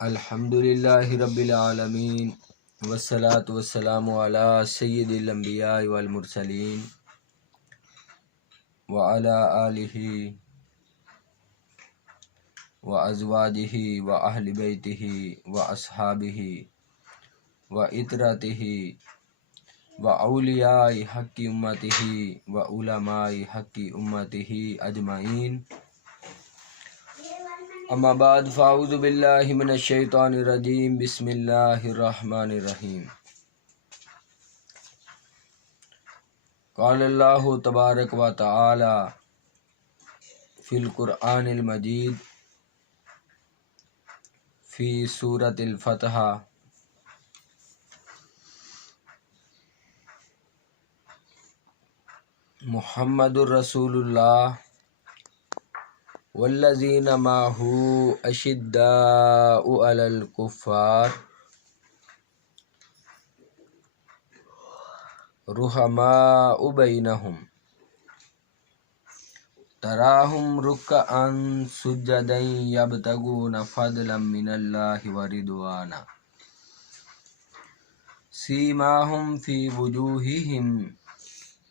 الحمدللہ رب العالمین والصلاة والسلام علی سید الانبیاء والمرسلین وعلی آلہ وازواجہ واہل بیتہ واصحابہ وعترتہ واولیاء حق امتہ وعلماء حق امتہ اجمعین، اما بعد فاعوذ باللہ من الشیطان الرجیم، بسم اللہ الرحمن الرحیم۔ قال اللہ تبارک و تعالی فی القرآن المجید فی سورۃ الفتح: محمد الرسول اللہ والذین معہ اشداء علی الکفار رحماء بینہم تراہم رکعا سجدا یبتغون فضلا من اللہ ورضوانا سیماہم فی وجوہہم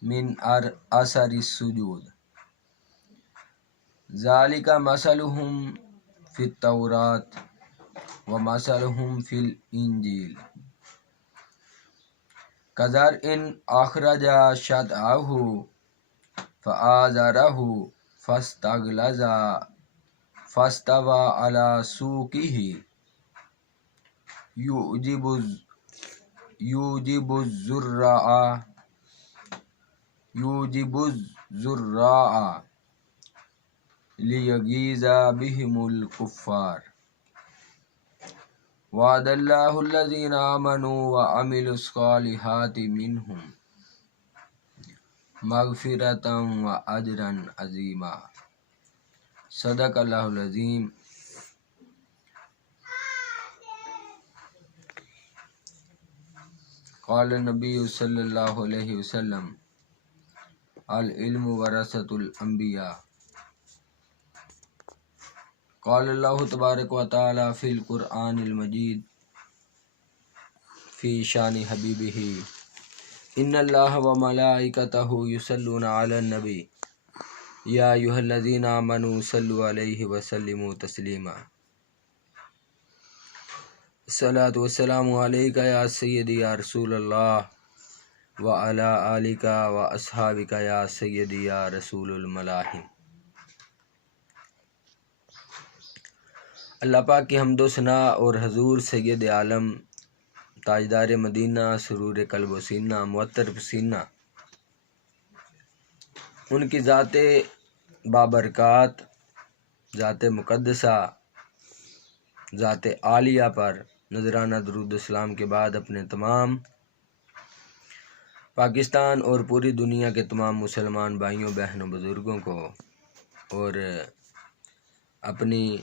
من اثر السجود ذالک مثلہم فی التوراۃ ومثلہم فی الانجیل کزرع اخرج شطأہ فآزرہ فاستغلظ فاستوی علی سوقہ یعجب الزراع لیغیظ بہم الکفار۔ وعد اللہ الذین آمنوا وعملوا الصالحات منہم مغفرۃ واجرا عظیما۔ صدق اللہ العظیم۔ قال النبی صلی اللہ علیہ وسلم: العلم ورثۃ الانبیاء۔ قال اللہ تبارک و تعالی فی القرآن المجید فی شان حبیبہ: ان اللہ وملائکتہ یصلون علی النبی یا ایھا الذین آمنوا صلوا علیہ وسلموا تسلیما۔ الصلاۃ والسلام علیک یا سیدی یا رسول اللہ وعلی آلک واصحابک یا سیدی یا رسول الملاحم۔ اللہ پاک کی حمد و ثنا اور حضور سید عالم تاجدار مدینہ سرور قلب و سینہ معطر پسینہ ان کی ذات بابرکات، ذات مقدسہ، ذات عالیہ پر نذرانہ درود اسلام کے بعد اپنے تمام پاکستان اور پوری دنیا کے تمام مسلمان بھائیوں، بہنوں، بزرگوں کو اور اپنی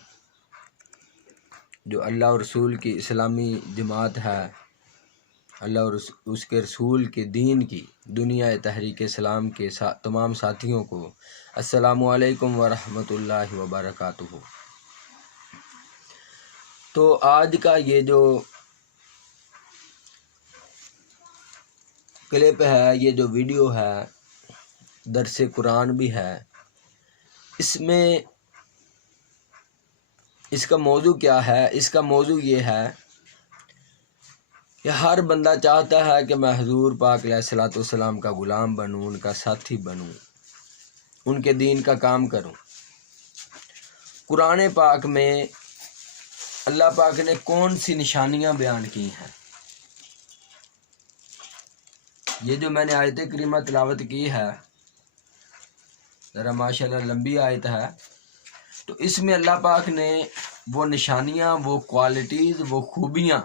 جو اللہ اور رسول کی اسلامی جماعت ہے، اللہ اور اس کے رسول کے دین کی دنیا تحریک اسلام کے تمام ساتھیوں کو السلام علیکم ورحمۃ اللہ وبرکاتہ۔ تو آج کا یہ جو کلپ ہے، یہ جو ویڈیو ہے، درس قرآن بھی ہے، اس میں اس کا موضوع کیا ہے؟ اس کا موضوع یہ ہے کہ ہر بندہ چاہتا ہے کہ میں حضور پاک علیہ الصلوۃ والسلام کا غلام بنوں، ان کا ساتھی بنوں، ان کے دین کا کام کروں۔ قرآن پاک میں اللہ پاک نے کون سی نشانیاں بیان کی ہیں؟ یہ جو میں نے آیت کریمہ تلاوت کی ہے، ذرا ماشاءاللہ لمبی آیت ہے، تو اس میں اللہ پاک نے وہ نشانیاں، وہ کوالٹیز، وہ خوبیاں،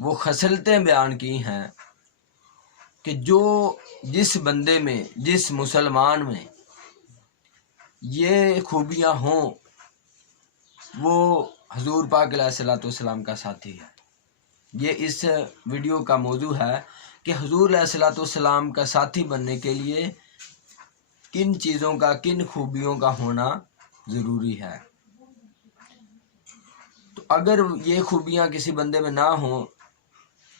وہ خصلتیں بیان کی ہیں کہ جو جس بندے میں، جس مسلمان میں یہ خوبیاں ہوں، وہ حضور پاک علیہ الصلوۃ والسلام کا ساتھی ہے۔ یہ اس ویڈیو کا موضوع ہے کہ حضور علیہ الصلوۃ والسلام کا ساتھی بننے کے لیے کن چیزوں کا، کن خوبیوں کا ہونا ضروری ہے۔ تو اگر یہ خوبیاں کسی بندے میں نہ ہوں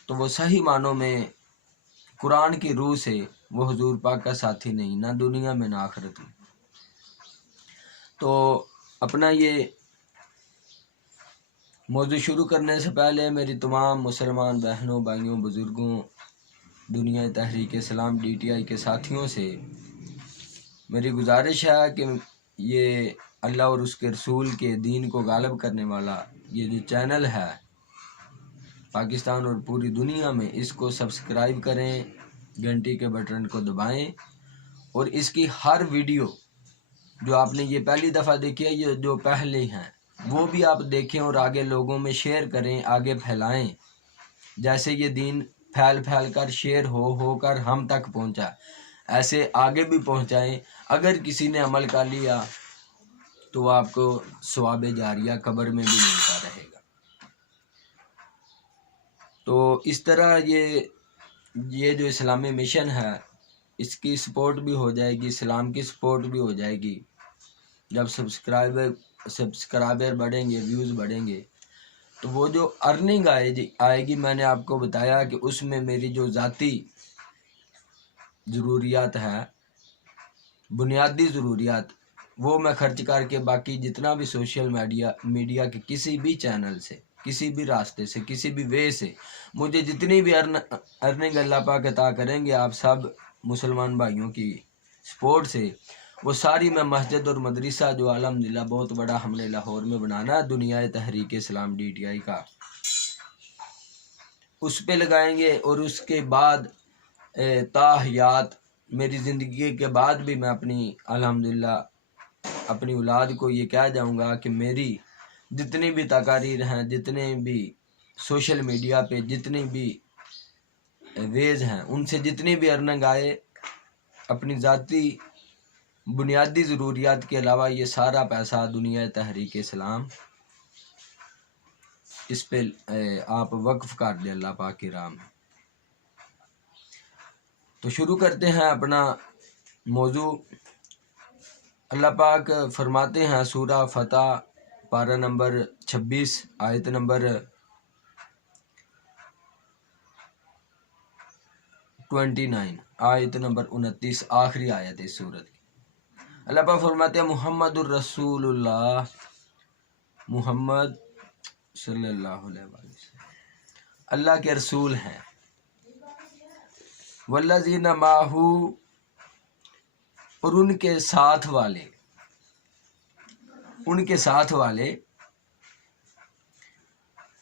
تو وہ صحیح معنوں میں قرآن کی روح سے وہ حضور پاک کا ساتھی نہیں، نہ دنیا میں نہ آخرت میں۔ تو اپنا یہ موضوع شروع کرنے سے پہلے میری تمام مسلمان بہنوں، بھائیوں، بزرگوں، دنیا تحریک اسلام DTI کے ساتھیوں سے میری گزارش ہے کہ یہ اللہ اور اس کے رسول کے دین کو غالب کرنے والا یہ جو چینل ہے پاکستان اور پوری دنیا میں، اس کو سبسکرائب کریں، گھنٹی کے بٹن کو دبائیں، اور اس کی ہر ویڈیو جو آپ نے یہ پہلی دفعہ دیکھی ہے، یہ جو پہلے ہیں وہ بھی آپ دیکھیں اور آگے لوگوں میں شیئر کریں، آگے پھیلائیں، جیسے یہ دین پھیل پھیل کر شیئر ہو کر ہم تک پہنچا، ایسے آگے بھی پہنچائیں۔ اگر کسی نے عمل کر لیا تو وہ آپ کو ثواب جاریہ قبر میں بھی ملتا رہے گا۔ تو اس طرح یہ جو اسلامی مشن ہے، اس کی سپورٹ بھی ہو جائے گی، اسلام کی سپورٹ بھی ہو جائے گی۔ جب سبسکرائبر بڑھیں گے، ویوز بڑھیں گے، تو وہ جو ارننگ آئے گی، میں نے آپ کو بتایا کہ اس میں میری جو ذاتی ضروریات ہے، بنیادی ضروریات، وہ میں خرچ کر کے باقی جتنا بھی سوشل میڈیا کے کسی بھی چینل سے، کسی بھی راستے سے، کسی بھی وے سے مجھے جتنی بھی ارننگ اللہ پاک عطا کریں گے آپ سب مسلمان بھائیوں کی سپورٹ سے، وہ ساری میں مسجد اور مدرسہ جو الحمدللہ بہت بڑا ہم نے لاہور میں بنانا ہے، دنیا تحریک اسلام DTI کا، اس پہ لگائیں گے۔ اور اس کے بعد تا حیات میری زندگی کے بعد بھی میں اپنی الحمدللہ اپنی اولاد کو یہ کہہ جاؤں گا کہ میری جتنی بھی تقاریر ہیں، جتنے بھی سوشل میڈیا پہ جتنی بھی ویز ہیں، ان سے جتنی بھی ارننگ آئے، اپنی ذاتی بنیادی ضروریات کے علاوہ یہ سارا پیسہ دنیا تحریک اسلام اس پہ آپ وقف کر دیں اللہ پاک کی راہ میں۔ تو شروع کرتے ہیں اپنا موضوع۔ اللہ پاک فرماتے ہیں سورہ فتح پارہ نمبر 26 آیت نمبر 29، آیت نمبر 29، آخری آیت ہے سورت کی۔ اللہ پاک فرماتے ہیں محمد الرسول اللہ، محمد صلی اللہ علیہ وسلم اللہ کے رسول ہیں، والذین معہ، اور ان کے ساتھ والے، ان کے ساتھ والے۔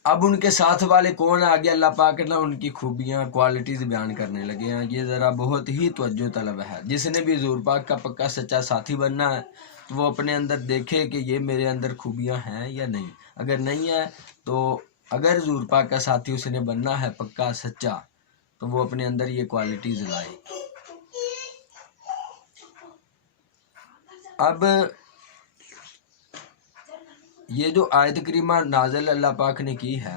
اب ان کے ساتھ والے کون؟ آگے اللہ پاک نے ان کی خوبیاں، کوالٹیز بیان کرنے لگے ہیں۔ یہ ذرا بہت ہی توجہ طلب ہے۔ جس نے بھی حضور پاک کا پکا سچا ساتھی بننا ہے تو وہ اپنے اندر دیکھے کہ یہ میرے اندر خوبیاں ہیں یا نہیں۔ اگر نہیں ہے تو اگر حضور پاک کا ساتھی اس نے بننا ہے پکا سچا تو وہ اپنے اندر یہ کوالٹیز لائے۔ اب یہ جو آیت کریمہ نازل اللہ پاک نے کی ہے،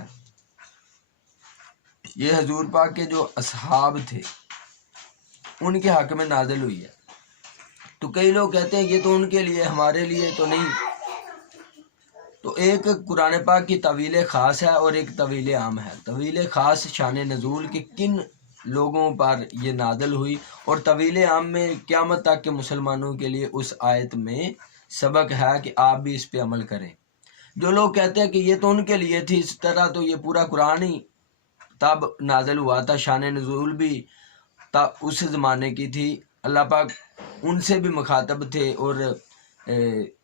یہ حضور پاک کے جو اصحاب تھے ان کے حق میں نازل ہوئی ہے۔ تو کئی لوگ کہتے ہیں یہ تو ان کے لیے، ہمارے لیے تو نہیں۔ تو ایک قرآن پاک کی طویل خاص ہے اور ایک طویل عام ہے۔ طویل خاص شان نزول کے کن لوگوں پر یہ نازل ہوئی، اور طویل عام میں قیامت تک کے مسلمانوں کے لیے اس آیت میں سبق ہے کہ آپ بھی اس پہ عمل کریں۔ جو لوگ کہتے ہیں کہ یہ تو ان کے لیے تھی، اس طرح تو یہ پورا قرآن ہی تب نازل ہوا تھا، شان نزول بھی اس زمانے کی تھی، اللہ پاک ان سے بھی مخاطب تھے، اور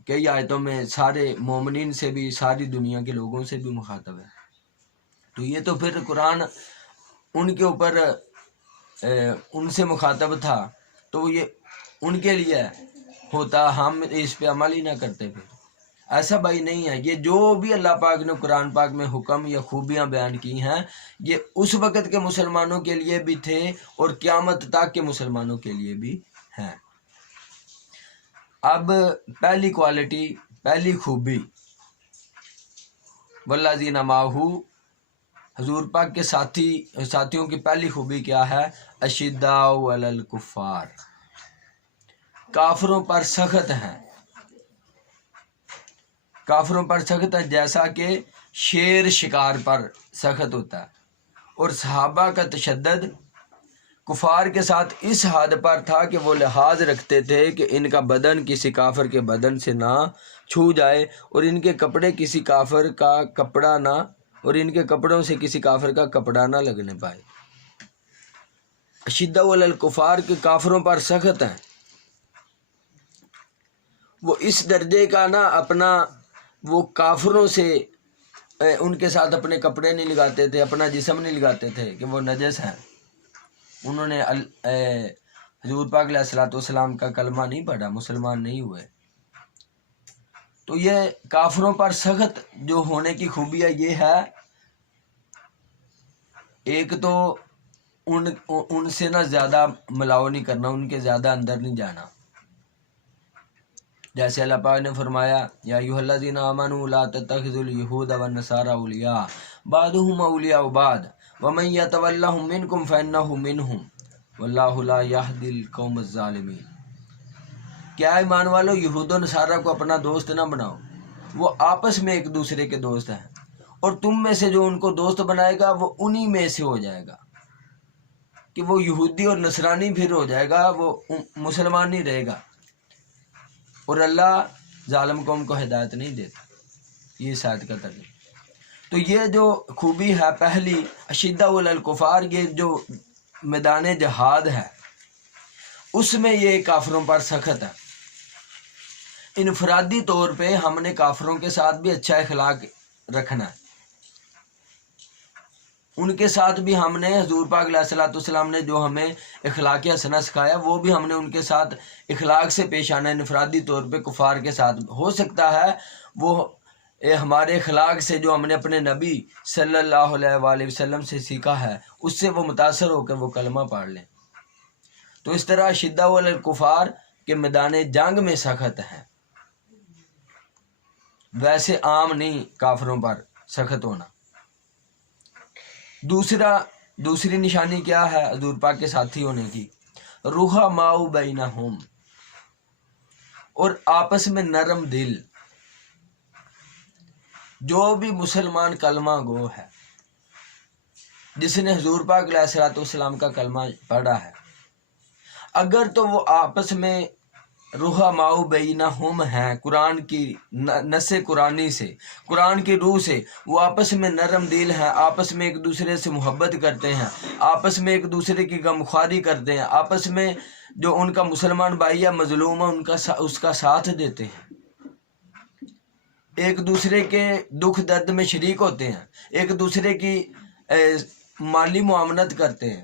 کئی آیتوں میں سارے مومنین سے بھی، ساری دنیا کے لوگوں سے بھی مخاطب ہے۔ تو یہ تو پھر قرآن ان کے اوپر ان سے مخاطب تھا تو یہ ان کے لیے ہوتا، ہم اس پہ عمل ہی نہ کرتے۔ پھر ایسا بھائی نہیں ہے۔ یہ جو بھی اللہ پاک نے قرآن پاک میں حکم یا خوبیاں بیان کی ہیں، یہ اس وقت کے مسلمانوں کے لیے بھی تھے اور قیامت تک کے مسلمانوں کے لیے بھی ہیں۔ اب پہلی کوالٹی، پہلی خوبی، والذین معہ، حضور پاک کے ساتھیوں کی پہلی خوبی کیا ہے؟ اشداء علی الکفار، کافروں پر سخت ہیں، کافروں پر سخت ہیں، جیسا کہ شیر شکار پر سخت ہوتا ہے، اور صحابہ کا تشدد کفار کے ساتھ اس حد پر تھا کہ وہ لحاظ رکھتے تھے کہ ان کا بدن کسی کافر کے بدن سے نہ چھو جائے، اور ان کے کپڑے کسی کافر کا کپڑا نہ، اور ان کے کپڑوں سے کسی کافر کا کپڑا نہ لگنے پائے۔ اشداء علی الکفار کے کافروں پر سخت ہیں، وہ اس درجے کا نہ اپنا، وہ کافروں سے ان کے ساتھ اپنے کپڑے نہیں لگاتے تھے، اپنا جسم نہیں لگاتے تھے کہ وہ نجس ہیں۔ انہوں نے حضور پاک علیہ الصلوۃ والسلام کا کلمہ نہیں پڑھا، مسلمان نہیں ہوئے۔ تو یہ کافروں پر سخت جو ہونے کی خوبیاں یہ ہے، ایک تو ان سے نہ زیادہ ملاؤ نہیں کرنا، ان کے زیادہ اندر نہیں جانا۔ جیسے اللہ پاک نے فرمایا یا ایھا الذین آمنوا لا تتخذوا اليہود والنصارى اولیاء بعضهم اولیاء بعض ومن یتولھم منکم فانہ منہم واللہ لا یہدی القوم الظالمین۔ کیا ایمان والو، یہود و نصارہ کو اپنا دوست نہ بناؤ، وہ آپس میں ایک دوسرے کے دوست ہیں، اور تم میں سے جو ان کو دوست بنائے گا وہ انہی میں سے ہو جائے گا، کہ وہ یہودی اور نصرانی پھر ہو جائے گا، وہ مسلمان نہیں رہے گا، اور اللہ ظالم قوم کو ہدایت نہیں دیتا۔ یہ اس آیت کا ترجمہ۔ تو یہ جو خوبی ہے پہلی، اشداء علی الکفار، یہ جو میدان جہاد ہے اس میں یہ کافروں پر سخت ہے۔ انفرادی طور پہ ہم نے کافروں کے ساتھ بھی اچھا اخلاق رکھنا ہے، ان کے ساتھ بھی ہم نے، حضور پاک علیہ الصلوۃ والسلام نے جو ہمیں اخلاق حسنہ سکھایا وہ بھی ہم نے ان کے ساتھ اخلاق سے پیش آنا ہے۔ انفرادی طور پہ کفار کے ساتھ ہو سکتا ہے وہ ہمارے اخلاق سے جو ہم نے اپنے نبی صلی اللہ علیہ وآلہ وسلم سے سیکھا ہے اس سے وہ متاثر ہو کے وہ کلمہ پڑھ لیں۔ تو اس طرح اشداء علی الکفار کے میدان جنگ میں سخت ہیں، ویسے عام نہیں کافروں پر سخت ہونا۔ دوسری نشانی کیا ہے حضور پاک کے ساتھی ہونے کی؟ رحماء بینہم، اور آپس میں نرم دل۔ جو بھی مسلمان کلمہ گو ہے، جس نے حضور پاک علیہ الصلوۃ والسلام کا کلمہ پڑھا ہے، اگر تو وہ آپس میں رحماء بینہم ہیں، قرآن کی نص قرآنی سے، قرآن کی روح سے، وہ آپس میں نرم دل ہیں، آپس میں ایک دوسرے سے محبت کرتے ہیں، آپس میں ایک دوسرے کی غمخواری کرتے ہیں، آپس میں جو ان کا مسلمان بھائی ہے مظلوم ہے اس کا ساتھ دیتے ہیں، ایک دوسرے کے دکھ درد میں شریک ہوتے ہیں، ایک دوسرے کی مالی معاونت کرتے ہیں۔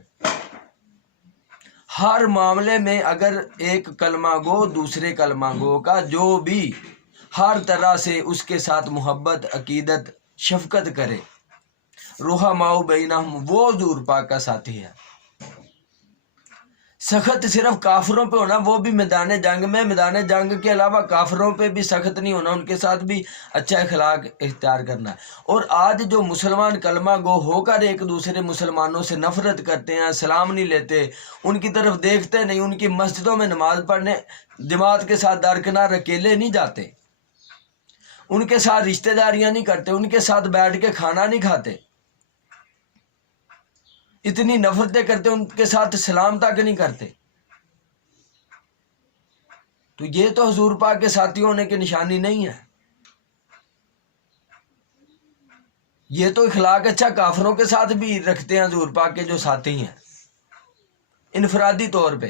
ہر معاملے میں اگر ایک کلمہ گو دوسرے کلمہ گو کا جو بھی ہر طرح سے اس کے ساتھ محبت، عقیدت، شفقت کرے، رحماء بینہم، وہ حضور پاک کا ساتھی ہے۔ سخت صرف کافروں پہ ہونا، وہ بھی میدان جنگ میں، میدان جنگ کے علاوہ کافروں پہ بھی سخت نہیں ہونا، ان کے ساتھ بھی اچھا اخلاق اختیار کرنا ہے۔ اور آج جو مسلمان کلمہ گو ہو کر ایک دوسرے مسلمانوں سے نفرت کرتے ہیں، سلام نہیں لیتے، ان کی طرف دیکھتے نہیں، ان کی مسجدوں میں نماز پڑھنے جماعت کے ساتھ درکنار اکیلے نہیں جاتے، ان کے ساتھ رشتہ داریاں نہیں کرتے، ان کے ساتھ بیٹھ کے کھانا نہیں کھاتے، اتنی نفرتیں کرتے، ان کے ساتھ سلام تک نہیں کرتے، تو یہ تو حضور پاک کے ساتھی ہونے کی نشانی نہیں ہے۔ یہ تو اخلاق اچھا کافروں کے ساتھ بھی رکھتے ہیں حضور پاک کے جو ساتھی ہیں انفرادی طور پہ۔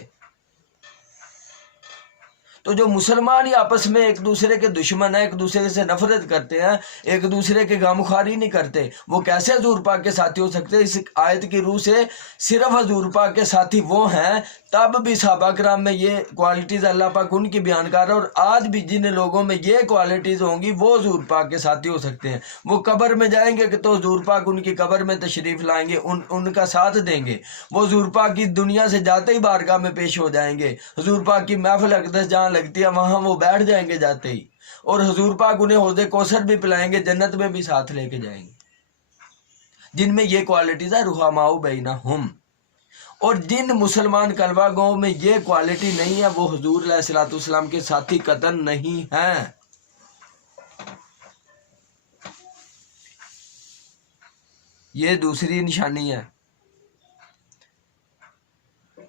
تو جو مسلمان ہی آپس میں ایک دوسرے کے دشمن ہیں، ایک دوسرے سے نفرت کرتے ہیں، ایک دوسرے کے غمخواری نہیں کرتے، وہ کیسے حضور پاک کے ساتھی ہو سکتے؟ اس آیت کی روح سے صرف حضور پاک کے ساتھی وہ ہیں، تب بھی صحابہ کرام میں یہ کوالٹیز اللہ پاک ان کی بیان کر رہا ہے، اور آج بھی جن لوگوں میں یہ کوالٹیز ہوں گی وہ حضور پاک کے ساتھی ہو سکتے ہیں۔ وہ قبر میں جائیں گے کہ تو حضور پاک ان کی قبر میں تشریف لائیں گے، ان کا ساتھ دیں گے، وہ حضور پاک کی دنیا سے جاتے ہی بارگاہ میں پیش ہو جائیں گے، حضور پاک کی محفل اقدس جہاں لگتی ہے وہاں وہ بیٹھ جائیں گے جاتے ہی، اور حضور پاک انہیں حوض کوثر بھی پلائیں گے، جنت میں بھی ساتھ لے کے جائیں گے، جن میں یہ کوالٹیز ہے رحماء بینہم۔ اور جن مسلمان کلمہ گاؤں میں یہ کوالٹی نہیں ہے وہ حضور علیہ الصلوۃ والسلام کے ساتھی قطعاً نہیں ہیں۔ یہ دوسری نشانی ہے۔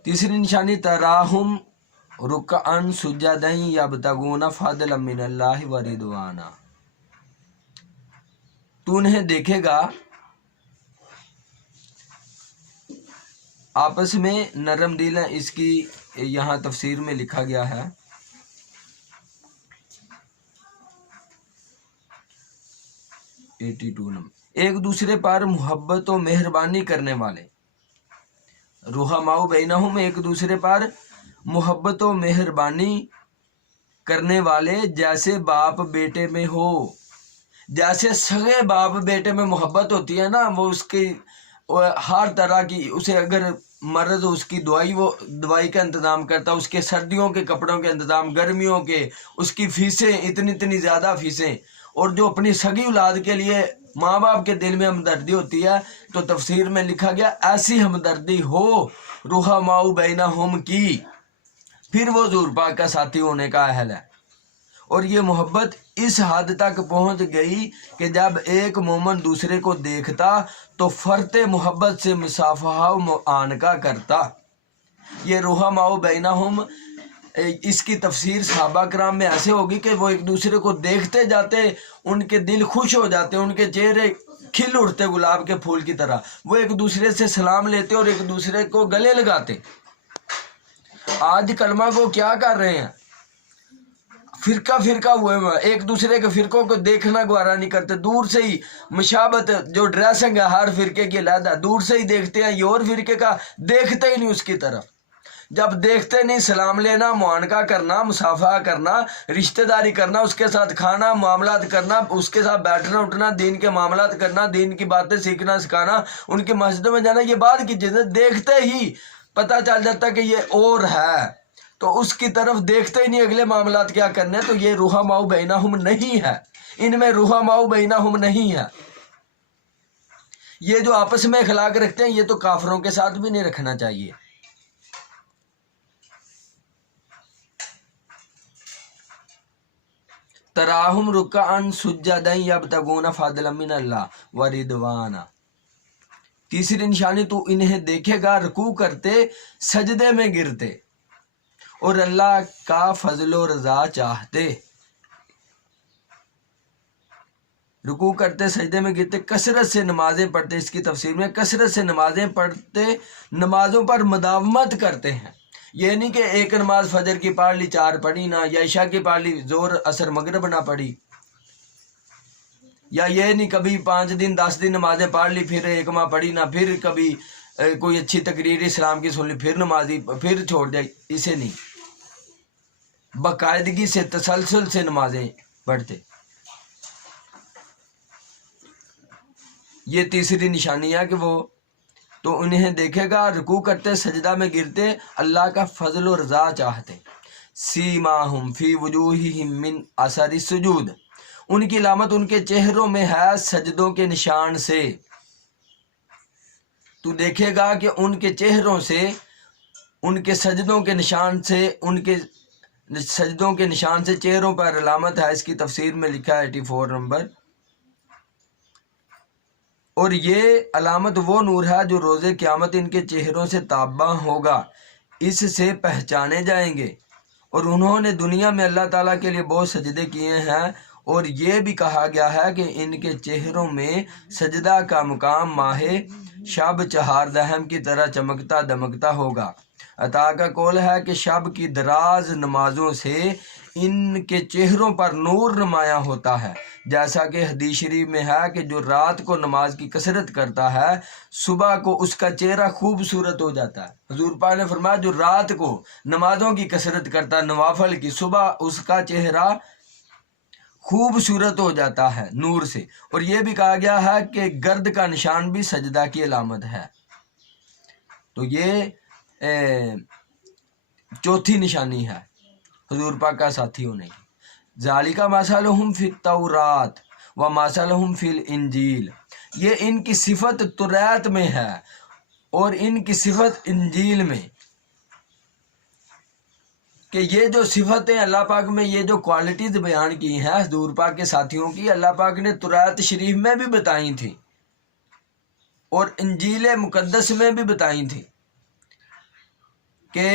تیسری نشانی تراہم رکعن سجدن یبتغون فضلا من اللہ و رضوانا، تو انہیں دیکھے گا آپس میں نرم دل ہیں۔ اس کی یہاں تفسیر میں لکھا گیا ہے 82 نمبر، ایک دوسرے پر محبت و مہربانی کرنے والے، رحماء بینہم، ایک دوسرے پر محبت و مہربانی کرنے والے، جیسے باپ بیٹے میں ہو، جیسے سگے باپ بیٹے میں محبت ہوتی ہے نا، وہ اس کی ہر طرح کی، اسے اگر مرض اس کی دوائی کا انتظام کرتا، اس کے سردیوں کے کپڑوں کے انتظام، گرمیوں کے، اس کی فیسیں اتنی زیادہ فیسیں، اور جو اپنی سگی اولاد کے لیے ماں باپ کے دل میں ہمدردی ہوتی ہے، تو تفسیر میں لکھا گیا ایسی ہمدردی ہو رحماء بینہم کی، پھر وہ حضور پاک کا ساتھی ہونے کا اہل ہے۔ اور یہ محبت اس حد تک پہنچ گئی کہ جب ایک مومن دوسرے کو دیکھتا تو فرط محبت سے مصافحہ و معانقہ کرتا۔ یہ رحماء بینہم، اس کی تفسیر صحابہ کرام میں ایسے ہوگی کہ وہ ایک دوسرے کو دیکھتے جاتے، ان کے دل خوش ہو جاتے، ان کے چہرے کھل اٹھتے گلاب کے پھول کی طرح، وہ ایک دوسرے سے سلام لیتے اور ایک دوسرے کو گلے لگاتے۔ آج کلمہ کو کیا کر رہے ہیں، فرقہ ہوئے ہوئے، ایک دوسرے کے فرقوں کو دیکھنا گوارا نہیں کرتے، دور سے ہی مشابت جو ڈریسنگ ہے ہر فرقے کی علیحدہ، دور سے ہی دیکھتے ہیں، یہ اور فرقے کا دیکھتے ہی نہیں اس کی طرف، جب دیکھتے نہیں سلام لینا، معانقہ کرنا، مصافحہ کرنا، رشتہ داری کرنا، اس کے ساتھ کھانا، معاملات کرنا، اس کے ساتھ بیٹھنا اٹھنا، دین کے معاملات کرنا، دین کی باتیں سیکھنا سکھانا، ان کی مسجدوں میں جانا، یہ بعد کی چیزیں، دیکھتے ہی پتہ چل جاتا کہ یہ اور ہے، تو اس کی طرف دیکھتے ہی نہیں اگلے معاملات کیا کرنے، تو یہ رحماء بینہم نہیں ہے، ان میں رحماء بینہم نہیں ہے۔ یہ جو آپس میں اخلاق رکھتے ہیں یہ تو کافروں کے ساتھ بھی نہیں رکھنا چاہیے۔ تراہم رکعن سجدن یبتغون فضلا من اللہ و رضوانا، تیسری نشانی تو انہیں دیکھے گا رکوع کرتے، سجدے میں گرتے اور اللہ کا فضل و رضا چاہتے، رکوع کرتے، سجدے میں گرتے، کثرت سے نمازیں پڑھتے، اس کی تفسیر میں کثرت سے نمازیں پڑھتے، نمازوں پر مداومت کرتے ہیں، یہ نہیں کہ ایک نماز فجر کی پڑھ لی 4 پڑھی نہ، یا عشاء کی پڑھ لی ظہر عصر مغرب نہ پڑھی، یا یہ نہیں کبھی 5 دن 10 دن نمازیں پڑھ لی پھر ایک ماہ پڑھی نہ، پھر کبھی کوئی اچھی تقریر اسلام کی سن لی پھر نمازی پھر چھوڑ دیا، اسے نہیں، باقاعدگی سے تسلسل سے نمازیں پڑھتے۔ یہ تیسری نشانی ہے کہ وہ تو انہیں دیکھے گا رکوع کرتے، سجدہ میں گرتے، اللہ کا فضل و رضا چاہتے، سیماہم فی وجوہہم من اثر السجود، ان کی علامت ان کے چہروں میں ہے سجدوں کے نشان سے، تو دیکھے گا کہ ان کے چہروں سے، ان کے سجدوں کے نشان سے، ان کے سجدوں کے نشان سے چہروں پر علامت ہے، اس کی تفسیر میں لکھا ہے 84 نمبر، اور یہ علامت وہ نور ہے جو روز قیامت ان کے چہروں سے تابع ہوگا، اس سے پہچانے جائیں گے، اور انہوں نے دنیا میں اللہ تعالیٰ کے لیے بہت سجدے کیے ہیں، اور یہ بھی کہا گیا ہے کہ ان کے چہروں میں سجدہ کا مقام ماہ شب چہار دہم کی طرح چمکتا دمکتا ہوگا۔ عطا کا قول ہے کہ شب کی دراز نمازوں سے ان کے چہروں پر نور نمایاں ہوتا ہے، جیسا کہ حدیث شریف میں ہے کہ جو رات کو نماز کی کثرت کرتا ہے صبح کو اس کا چہرہ خوبصورت ہو جاتا ہے۔ حضور پاک نے فرمایا جو رات کو نمازوں کی کثرت کرتا ہے نوافل کی، صبح اس کا چہرہ خوبصورت ہو جاتا ہے نور سے۔ اور یہ بھی کہا گیا ہے کہ گرد کا نشان بھی سجدہ کی علامت ہے۔ تو یہ چوتھی نشانی ہے حضور پاک کا ساتھی ہونے کی۔ ذالک مثلہم فی التوراۃ و مثلہم فی الانجیل، یہ ان کی صفت توریت میں ہے اور ان کی صفت انجیل میں، کہ یہ جو صفتیں اللہ پاک میں یہ جو کوالٹیز بیان کی ہیں حضور پاک کے ساتھیوں کی، اللہ پاک نے توریت شریف میں بھی بتائی تھیں، اور انجیل مقدس میں بھی بتائی تھی کہ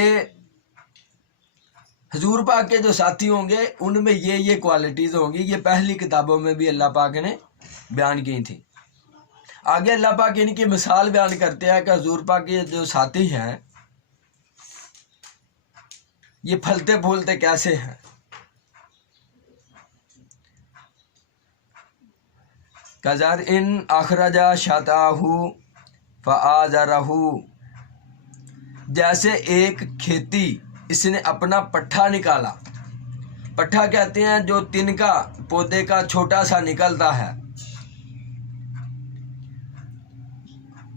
حضور پاک کے جو ساتھی ہوں گے ان میں یہ کوالٹیز ہوں گی. یہ پہلی کتابوں میں بھی اللہ پاک نے بیان کی تھی. آگے اللہ پاک ان کی مثال بیان کرتے ہیں کہ حضور پاک کے جو ساتھی ہیں یہ پھلتے پھولتے کیسے ہیں. کزر ان اخرج شطاہ فآزرہ، جیسے ایک کھیتی اس نے اپنا پٹھا نکالا. پٹھا کہتے ہیں جو تنکا پودے کا چھوٹا سا نکلتا ہے.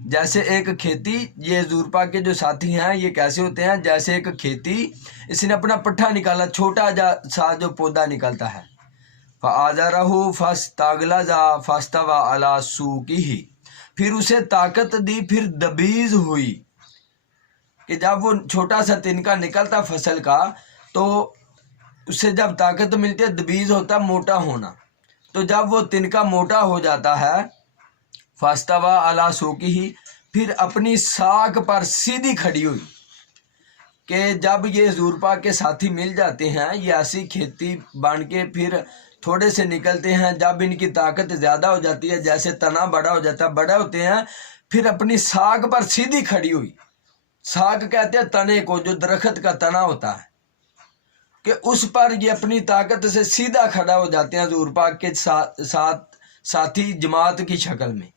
جیسے ایک کھیتی، یہ حضور پاک کے جو ساتھی ہیں یہ کیسے ہوتے ہیں؟ جیسے ایک کھیتی اس نے اپنا پٹھا نکالا، چھوٹا سا جو پودا نکلتا ہے. فآزرہ فاستغلظ فاستوى علی سوقہ، پھر اسے طاقت دی، پھر دبیز ہوئی. کہ جب وہ چھوٹا سا تنکا نکلتا فصل کا تو اسے جب طاقت ملتی ہے، دبیز ہوتا موٹا ہونا. تو جب وہ تنکا موٹا ہو جاتا ہے فاستوى علی سوقہ، پھر اپنی ساکھ پر سیدھی کھڑی ہوئی. کہ جب یہ حضور پاک کے ساتھی مل جاتے ہیں یہ ایسی کھیتی بن کے پھر تھوڑے سے نکلتے ہیں. جب ان کی طاقت زیادہ ہو جاتی ہے، جیسے تنا بڑا ہو جاتا ہے، بڑے ہوتے ہیں، پھر اپنی ساکھ پر سیدھی کھڑی ہوئی. ساکھ کہتے ہیں تنے کو، جو درخت کا تنا ہوتا ہے، کہ اس پر یہ اپنی طاقت سے سیدھا کھڑا ہو جاتے ہیں حضور پاک کے ساتھ ساتھی جماعت کی شکل میں.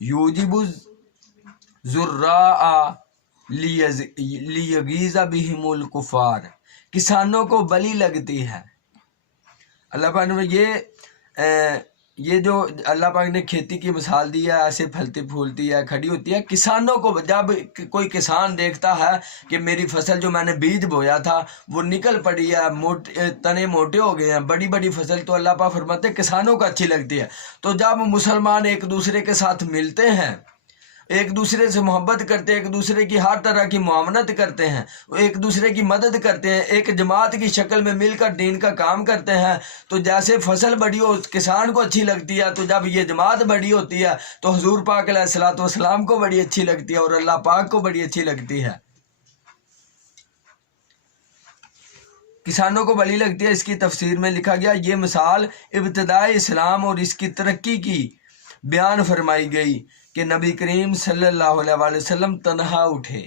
یوجب الزراء لیغیظ بہم الکفار، کسانوں کو بلی لگتی ہے. اللہ پاک نے یہ جو اللہ پاک نے کھیتی کی مثال دی ہے، ایسے پھلتی پھولتی ہے، کھڑی ہوتی ہے. کسانوں کو جب کوئی کسان دیکھتا ہے کہ میری فصل جو میں نے بیج بویا تھا وہ نکل پڑی ہے، تنے موٹے ہو گئے ہیں، بڑی بڑی فصل، تو اللہ پاک فرماتے ہیں کسانوں کو اچھی لگتی ہے. تو جب مسلمان ایک دوسرے کے ساتھ ملتے ہیں، ایک دوسرے سے محبت کرتے ہیں، ایک دوسرے کی ہر طرح کی معاونت کرتے ہیں، ایک دوسرے کی مدد کرتے ہیں، ایک جماعت کی شکل میں مل کر دین کا کام کرتے ہیں، تو جیسے فصل بڑی ہو کسان کو اچھی لگتی ہے، تو جب یہ جماعت بڑی ہوتی ہے تو حضور پاک علیہ الصلوۃ والسلام کو بڑی اچھی لگتی ہے اور اللہ پاک کو بڑی اچھی لگتی ہے. کسانوں کو بلی لگتی ہے. اس کی تفسیر میں لکھا گیا یہ مثال ابتدائی اسلام اور اس کی ترقی کی بیان فرمائی گئی کہ نبی کریم صلی اللہ علیہ وآلہ وسلم تنہا اٹھے.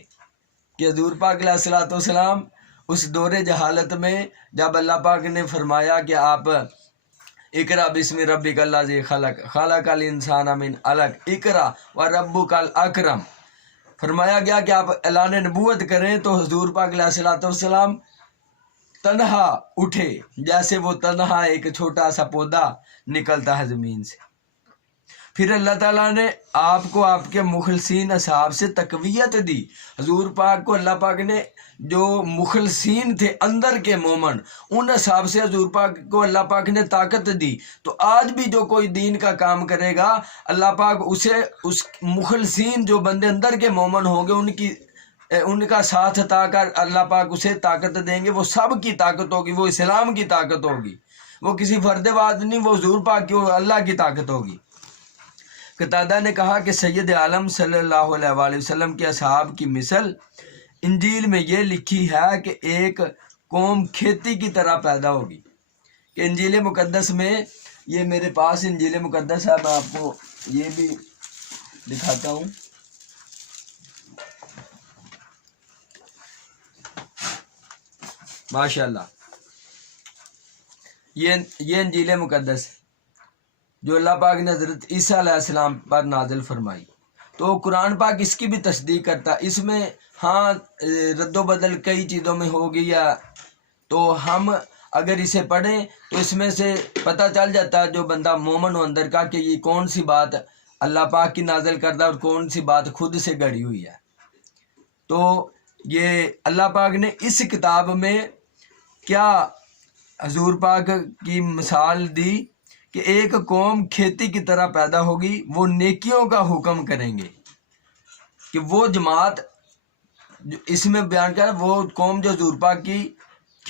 کہ حضور پاک علیہ الصلوۃ والسلام اس دور جہالت میں جب اللہ پاک نے فرمایا کہ آپ اقرا بسم ربک الذی خلق خلق الانسان من علق اقرا وربک الاکرم، فرمایا گیا کہ آپ اعلان نبوت کریں، تو حضور پاک علیہ الصلوۃ والسلام تنہا اٹھے، جیسے وہ تنہا ایک چھوٹا سا پودا نکلتا ہے زمین سے. پھر اللہ تعالیٰ نے آپ کو آپ کے مخلصین اصحاب سے تقویت دی. حضور پاک کو اللہ پاک نے جو مخلصین تھے اندر کے مومن، ان اصحاب سے حضور پاک کو اللہ پاک نے طاقت دی. تو آج بھی جو کوئی دین کا کام کرے گا اللہ پاک اسے اس مخلصین جو بندے اندر کے مومن ہوں گے ان کا ساتھ عطا کر اللہ پاک اسے طاقت دیں گے. وہ سب کی طاقت ہوگی، وہ اسلام کی طاقت ہوگی، وہ کسی فرد واحد نہیں، وہ حضور پاک کی، وہ اللہ کی طاقت ہوگی. قتادہ نے کہا کہ سید عالم صلی اللہ علیہ وآلہ وسلم کے اصحاب کی مثل انجیل میں یہ لکھی ہے کہ ایک قوم کھیتی کی طرح پیدا ہوگی. کہ انجیل مقدس میں، یہ میرے پاس انجیل مقدس ہے، میں آپ کو یہ بھی دکھاتا ہوں. ماشاءاللہ یہ انجیل مقدس جو اللہ پاک نے حضرت عیسیٰ علیہ السلام پر نازل فرمائی. تو قرآن پاک اس کی بھی تصدیق کرتا. اس میں ہاں رد و بدل کئی چیزوں میں ہو گئی ہے، تو ہم اگر اسے پڑھیں تو اس میں سے پتہ چل جاتا ہے جو بندہ مومن ہو اندر کا کہ یہ کون سی بات اللہ پاک کی نازل کردہ اور کون سی بات خود سے گڑھی ہوئی ہے. تو یہ اللہ پاک نے اس کتاب میں کیا حضور پاک کی مثال دی کہ ایک قوم کھیتی کی طرح پیدا ہوگی، وہ نیکیوں کا حکم کریں گے. کہ وہ جماعت اس میں بیان کر وہ قوم جو حضور پاک کی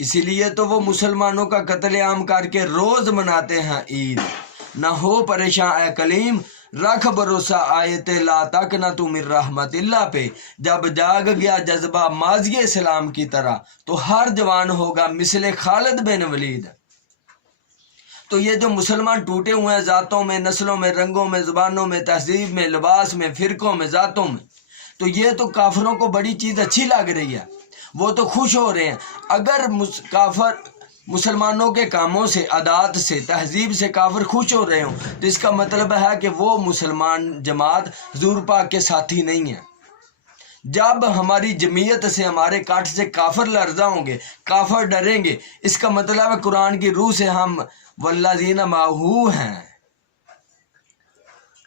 اسی لیے تو وہ مسلمانوں کا قتل عام کر کے روز مناتے ہیں عید۔ نہ ہو پریشان اے کلیم، رکھ بھروسہ آیت لا تک نہ تو من رحمت اللہ پہ۔ جب جاگ گیا جذبہ ماضی اسلام کی طرح، تو ہر جوان ہوگا مثل خالد بن ولید۔ تو یہ جو مسلمان ٹوٹے ہوئے ہیں ذاتوں میں، نسلوں میں، رنگوں میں، زبانوں میں، تہذیب میں، لباس میں، فرقوں میں، ذاتوں میں، تو یہ تو کافروں کو بڑی چیز اچھی لگ رہی ہے، وہ تو خوش ہو رہے ہیں۔ اگر کافر مسلمانوں کے کاموں سے، عادات سے، تہذیب سے کافر خوش ہو رہے ہوں، تو اس کا مطلب ہے کہ وہ مسلمان جماعت حضور پاک کے ساتھی نہیں ہے۔ جب ہماری جمعیت سے، ہمارے کاٹ سے کافر لرزہ ہوں گے، کافر ڈریں گے، اس کا مطلب ہے قرآن کی روح سے ہم والذین معہ ہیں۔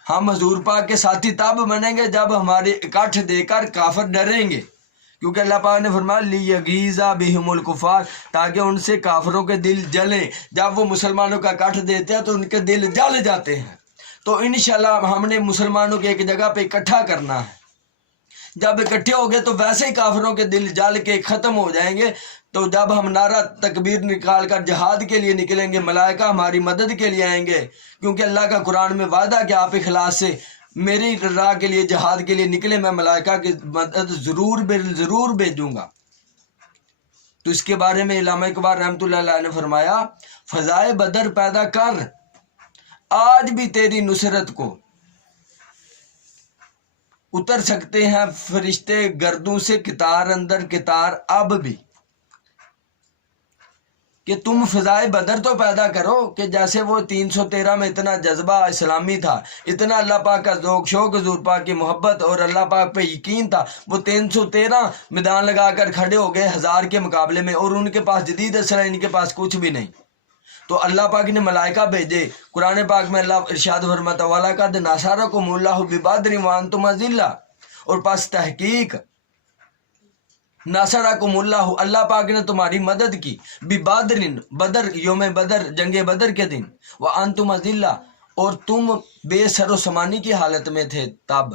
ہم حضور پاک کے ساتھی تب بنیں گے جب ہمارے اکٹھ دے کر کافر ڈریں گے، کیونکہ اللہ پاک نے فرمایا لیغیظ بہم الکفار، تاکہ ان سے کافروں کے دل جلیں۔ جب وہ مسلمانوں کا اکٹھ دیتے ہیں تو ان کے دل جل جاتے ہیں۔ تو انشاءاللہ ہم نے مسلمانوں کے ایک جگہ پہ اکٹھا کرنا ہے۔ جب اکٹھے ہو گئے تو ویسے ہی کافروں کے دل جل کے ختم ہو جائیں گے۔ تو جب ہم نعرہ تکبیر نکال کر جہاد کے لیے نکلیں گے، ملائکہ ہماری مدد کے لیے آئیں گے، کیونکہ اللہ کا قرآن میں وعدہ کہ آپ اخلاص سے میری راہ کے لیے، جہاد کے لیے نکلے، میں ملائکہ کی مدد ضرور بھیجوں گا۔ تو اس کے بارے میں علامہ اقبال رحمۃ اللہ علیہ نے فرمایا، فضائے بدر پیدا کر آج بھی تیری نصرت کو، اتر سکتے ہیں فرشتے گردوں سے کتار اندر کتار اب بھی، کہ تم فضائے بدر تو پیدا کرو، کہ جیسے وہ 313 میں اتنا جذبہ اسلامی تھا، اتنا اللہ پاک کا ذوق شوق، حضور پاک کی محبت اور اللہ پاک پہ یقین تھا، وہ 313 میدان لگا کر کھڑے ہو گئے 1000 کے مقابلے میں، اور ان کے پاس جدید اسلحہ، ان کے پاس کچھ بھی نہیں۔ تو اللہ پاک نے ملائکہ بھیجے۔ قرآن پاک میں اللہ ارشاد فرماتا وَلَقَدْ نَصَرَكُمُ اللَّهُ بِبَدْرٍ وَأَنْتُمْ أَذِلَّةٌ، اور پس تحقیق ناصرکم اللہ، اللہ پاک نے تمہاری مدد کی، ببادرن، بدر، یوم بدر، جنگ بدر کے دن، وانتم اذلہ، اور تم بے سر و سامانی کی حالت میں تھے تب۔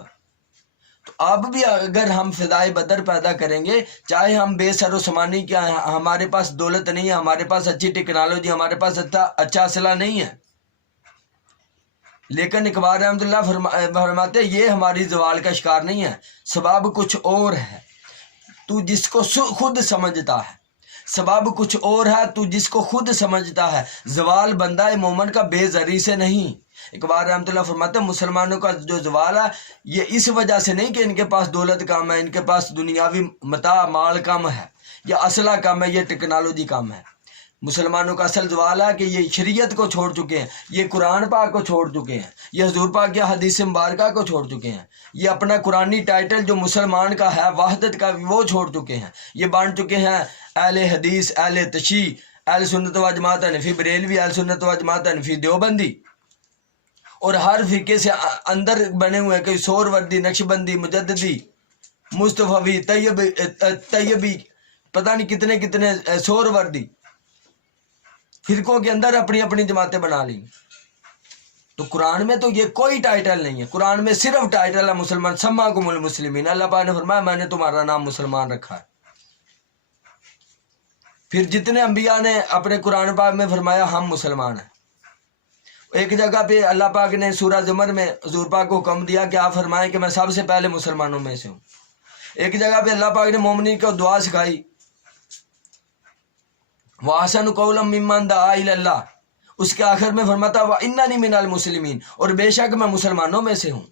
تو اب بھی اگر ہم فضائے بدر پیدا کریں گے، چاہے ہم بے سر و سامانی کیا، ہمارے پاس دولت نہیں ہے، ہمارے پاس اچھی ٹیکنالوجی، ہمارے پاس اچھا اسلحہ نہیں ہے، لیکن اقبال رحمۃ اللہ فرماتے یہ ہماری زوال کا شکار نہیں ہے، سبب کچھ اور ہے تو جس کو خود سمجھتا ہے، سبب کچھ اور ہے تو جس کو خود سمجھتا ہے، زوال بندہ مومن کا بے زری سے نہیں۔ اقبال رحمۃ اللہ فرماتے ہیں مسلمانوں کا جو زوال ہے یہ اس وجہ سے نہیں کہ ان کے پاس دولت کم ہے، ان کے پاس دنیاوی متاع مال کم ہے، یا اسلحہ کم ہے، یہ ٹیکنالوجی کم ہے۔ مسلمانوں کا اصل زوال ہے کہ یہ شریعت کو چھوڑ چکے ہیں، یہ قرآن پاک کو چھوڑ چکے ہیں، یہ حضور پاک کی حدیث مبارکہ کو چھوڑ چکے ہیں، یہ اپنا قرآنی ٹائٹل جو مسلمان کا ہے وحدت کا وہ چھوڑ چکے ہیں، یہ بان چکے ہیں اہل حدیث، اہل تشیع، اہل سنت و جماعت حنفی بریلوی، اہل سنت و جماعت حنفی دیوبندی، اور ہر فرقے سے اندر بنے ہوئے کوئی سور وردی، نقشبندی، مجددی، مصطفی، طیبی، پتہ نہیں کتنے کتنے سور وردی فرقوں کے اندر اپنی اپنی جماعتیں بنا لی۔ تو قرآن میں تو یہ کوئی ٹائٹل نہیں ہے، قرآن میں صرف ٹائٹل ہے مسلمان، سماکم المسلمین، اللہ پاک نے فرمایا میں نے تمہارا نام مسلمان رکھا ہے۔ پھر جتنے انبیاء نے اپنے قرآن پاک میں فرمایا ہم مسلمان ہیں۔ ایک جگہ پہ اللہ پاک نے سورہ زمر میں حضور پاک کو حکم دیا کہ آپ فرمائیں کہ میں سب سے پہلے مسلمانوں میں سے ہوں۔ ایک جگہ پہ اللہ پاک نے مومنین کو دعا سکھائی، وَأَحْسَنُ قَوْلًا مِّمَّنْ دَعَا إِلَى اللَّهِ، اس کے آخر میں فرماتا وَإِنَّنِي مِنَ الْمُسْلِمِينَ، اور بے شک میں مسلمانوں میں سے ہوں۔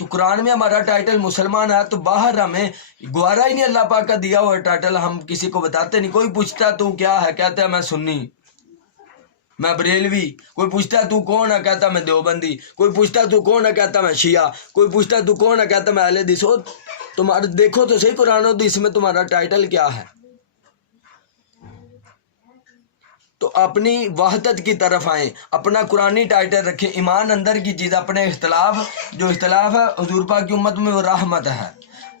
تو قرآن میں ہمارا ٹائٹل مسلمان ہے، تو باہر ہمیں گوارا ہی نہیں اللہ پاک کا دیا ہوا ٹائٹل، ہم کسی کو بتاتے نہیں۔ کوئی پوچھتا تو کیا ہے، کہتا ہے میں سنی، میں بریلوی، کوئی پوچھتا تو کون ہے، کہتا میں دیوبندی، کوئی پوچھتا تو کون ہے، کہتا میں شیعہ، کوئی پوچھتا تو کون ہے، کہتا میں اہل حدیث۔ تمہارا دیکھو تو صحیح قرآن و حدیث میں تمہارا ٹائٹل کیا ہے۔ تو اپنی وحدت کی طرف آئیں، اپنا قرآنی ٹائٹل رکھیں، ایمان اندر کی چیز، اپنے اختلاف جو اختلاف ہے حضور پاک کی امت میں وہ رحمت ہے۔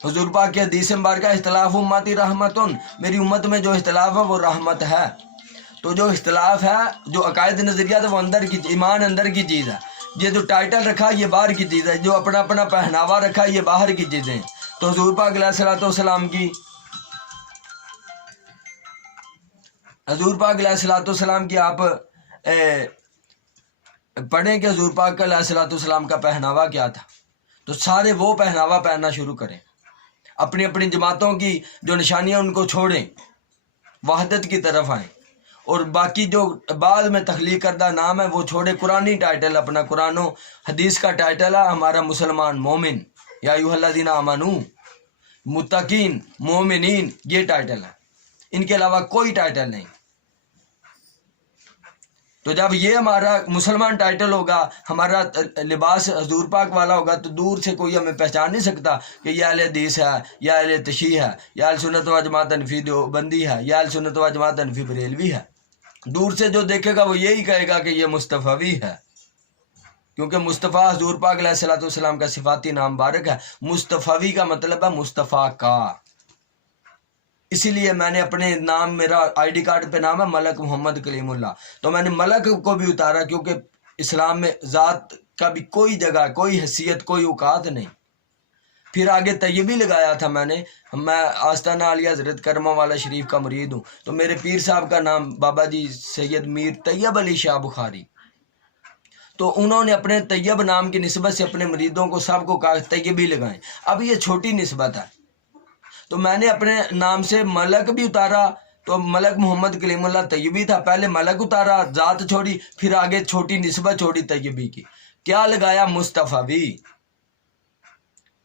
حضور پاک کی حدیث مبارکہ اختلاف امتی رحمتن، میری امت میں جو اختلاف ہے وہ رحمت ہے۔ تو جو اختلاف ہے، جو عقائد نظریات ہے وہ اندر کی، ایمان اندر کی چیز ہے۔ یہ جو ٹائٹل رکھا یہ باہر کی چیز ہے، جو اپنا اپنا پہناوا رکھا یہ باہر کی چیزیں ہیں۔ تو حضور پاک علیہ الصلوۃ والسلام کی حضور پاک علیہ الصلوۃ والسلام کی آپ پڑھیں کہ حضور پاک علیہ الصلوۃ والسلام کا پہناوا کیا تھا، تو سارے وہ پہناوا پہننا شروع کریں، اپنی اپنی جماعتوں کی جو نشانیاں ان کو چھوڑیں، وحدت کی طرف آئیں، اور باقی جو بعد میں تخلیق کردہ نام ہے وہ چھوڑے، قرآنی ٹائٹل اپنا، قرآن و حدیث کا ٹائٹل ہے ہمارا مسلمان مومن، یا ایھا الذین آمنو، متقین، مومنین، یہ ٹائٹل ہے، ان کے علاوہ کوئی ٹائٹل نہیں۔ تو جب یہ ہمارا مسلمان ٹائٹل ہوگا، ہمارا لباس حضور پاک والا ہوگا، تو دور سے کوئی ہمیں پہچان نہیں سکتا کہ یہ اہل حدیث ہے، یا اہل تشیع ہے، یا اہل سنت و جماعت حنفی دیوبندی ہے، یا اہل سنت و جماعت حنفی بریلوی ہے۔ دور سے جو دیکھے گا وہ یہی کہے گا کہ یہ مصطفی ہے، کیونکہ مصطفیٰ حضور پاک علیہ الصلوۃ والسلام کا صفاتی نام مبارک ہے۔ مصطفی کا مطلب ہے مصطفیٰ کا، اسی لیے میں نے اپنے نام، میرا آئی ڈی کارڈ پہ نام ہے ملک محمد کلیم اللہ، تو میں نے ملک کو بھی اتارا، کیونکہ اسلام میں ذات کا بھی کوئی جگہ، کوئی حیثیت، کوئی اوقات نہیں۔ پھر آگے طیبی لگایا تھا میں نے، میں آستانہ عالیہ حضرت کرمہ والا شریف کا مرید ہوں، تو میرے پیر صاحب کا نام بابا جی سید میر طیب علی شاہ بخاری، تو انہوں نے اپنے طیب نام کی نسبت سے اپنے مریدوں کو سب کو کہا طیبی لگائیں۔ اب یہ چھوٹی نسبت ہے، تو میں نے اپنے نام سے ملک بھی اتارا، تو ملک محمد کلیم اللہ طیبی تھا، پہلے ملک اتارا، ذات چھوڑی، پھر آگے چھوٹی نسبت چھوڑی طیبی کی، کیا لگایا؟ مصطفی،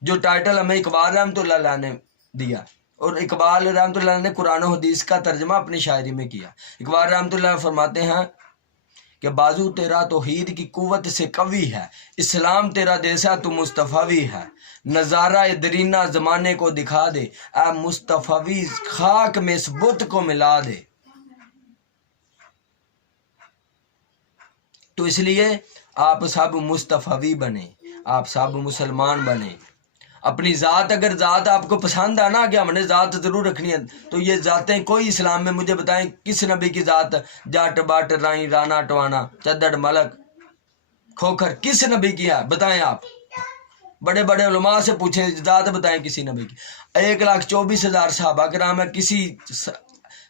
جو ٹائٹل ہمیں اقبال رحمۃ اللہ علیہ نے دیا، اور اقبال رحمۃ اللہ نے قرآن و حدیث کا ترجمہ اپنی شاعری میں کیا۔ اقبال رحمۃ اللہ فرماتے ہیں کہ بازو تیرا توحید کی قوت سے قوی ہے، اسلام تیرا جیسا تو مصطفی ہے، نظارہ درینہ زمانے کو دکھا دے، اے مصطفی خاک میں اس بت کو ملا دے۔ تو اس لیے آپ سب مصطفی بنے، آپ سب مسلمان بنے۔ اپنی ذات، اگر ذات آپ کو پسند ہے نا کہ ہم نے ذات ضرور رکھنی ہے، تو یہ ذاتیں کوئی اسلام میں مجھے بتائیں کس نبی کی ذات، جٹ بٹ رائیں رانا ٹوانا چدڑ ملک کھوکھر، کس نبی کی ہے بتائیں؟ آپ بڑے بڑے علماء سے پوچھیں، ذات بتائیں کسی نبی کی۔ 1,24,000 صحابہ کرام ہے، کسی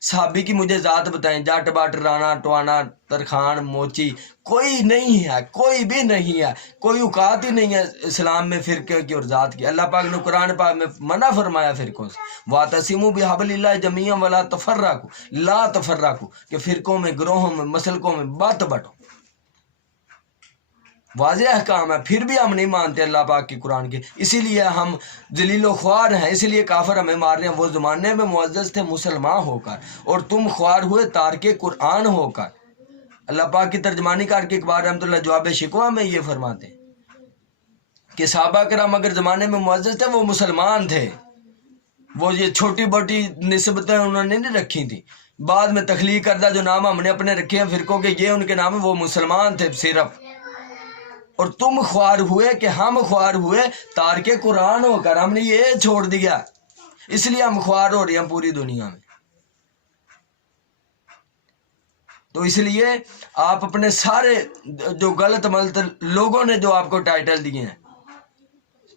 صحابی کی مجھے ذات بتائیں، جٹ بٹ رانا ٹوانا ترخان موچی، کوئی نہیں ہے، کوئی بھی نہیں ہے، کوئی اوقات ہی نہیں ہے اسلام میں فرقے کی اور ذات کی۔ اللہ پاک نے قرآن پاک میں منع فرمایا فرقوں سے، وَاعْتَصِمُوا بِحَبْلِ اللَّهِ جَمِيعًا وَلَا تَفَرَّقُوا، لا تفرقوا، کہ فرقوں میں، گروہوں میں، مسلکوں میں بت بٹو۔ واضح احکام ہے، پھر بھی ہم نہیں مانتے اللہ پاک کی قرآن کے، اسی لیے ہم ذلیل و خوار ہیں، اسی لیے کافر ہمیں مار رہے ہیں۔ وہ زمانے میں معزز تھے مسلمان ہو کر، اور تم خوار ہوئے تارک قرآن ہو کر۔ اللہ پاک کی ترجمانی کر کے اقبال رحمۃ اللہ جواب شکوہ میں یہ فرماتے ہیں کہ صحابہ کرام اگر زمانے میں معزز تھے، وہ مسلمان تھے، وہ یہ چھوٹی بڑی نسبتیں انہوں نے نہیں رکھی تھیں، بعد میں تخلیق کردہ جو نام ہم نے اپنے رکھے ہیں فرقوں کے، یہ ان کے نام ہیں، وہ مسلمان تھے صرف۔ اور تم خوار ہوئے کہ ہم خوار ہوئے تارک قرآن ہو کر، ہم نے یہ چھوڑ دیا، اس لیے ہم خوار ہو رہے ہیں پوری دنیا میں۔ تو اس لیے آپ اپنے سارے جو غلط ملت لوگوں نے جو آپ کو ٹائٹل دیے ہیں،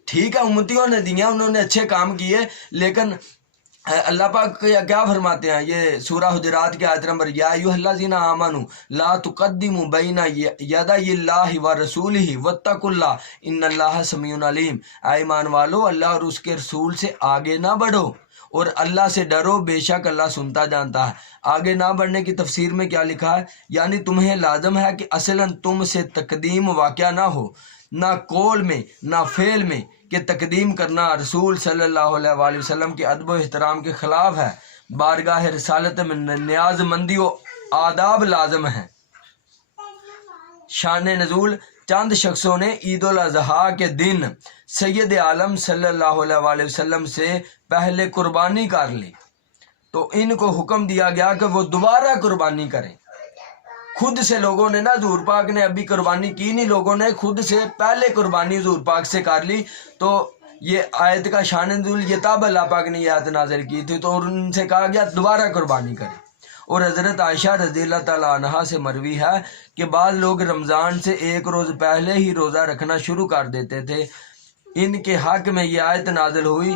ٹھیک ہے امتیوں نے دیے، انہوں نے اچھے کام کیے، لیکن اللہ پاک کیا فرماتے ہیں، یہ سورہ حجرات کے آیت نمبر، یا ایھا الذین آمنوا لا تقدموا بین یدی اللہ ورسولہ واتقوا اللہ ان اللہ سمیع علیم، اے ایمان والو اللہ اور اس کے رسول سے آگے نہ بڑھو اور اللہ سے ڈرو، بے شک اللہ سنتا جانتا ہے۔ آگے نہ بڑھنے کی تفسیر میں کیا لکھا ہے؟ یعنی تمہیں لازم ہے کہ اصلاً تم سے تقدیم واقع نہ ہو، نہ قول میں نہ فعل میں، کہ تقدیم کرنا رسول صلی اللہ علیہ وآلہ وسلم کے ادب و احترام کے خلاف ہے۔ بارگاہ رسالت میں نیاز مندی و آداب لازم ہیں۔ شان نزول، چند شخصوں نے عید الاضحیٰ کے دن سید عالم صلی اللہ علیہ وآلہ وسلم سے پہلے قربانی کر لی، تو ان کو حکم دیا گیا کہ وہ دوبارہ قربانی کریں۔ خود سے لوگوں نے نا، حضور پاک نے ابھی قربانی کی نہیں، لوگوں نے خود سے پہلے قربانی حضور پاک سے کر لی، تو یہ آیت کا شان نزول یہ تب اللہ پاک نے یہ آیت نازل کی تھی، تو ان سے کہا گیا دوبارہ قربانی کریں۔ اور حضرت عائشہ رضی اللہ تعالیٰ عنہا سے مروی ہے کہ بعض لوگ رمضان سے ایک روز پہلے ہی روزہ رکھنا شروع کر دیتے تھے، ان کے حق میں یہ آیت نازل ہوئی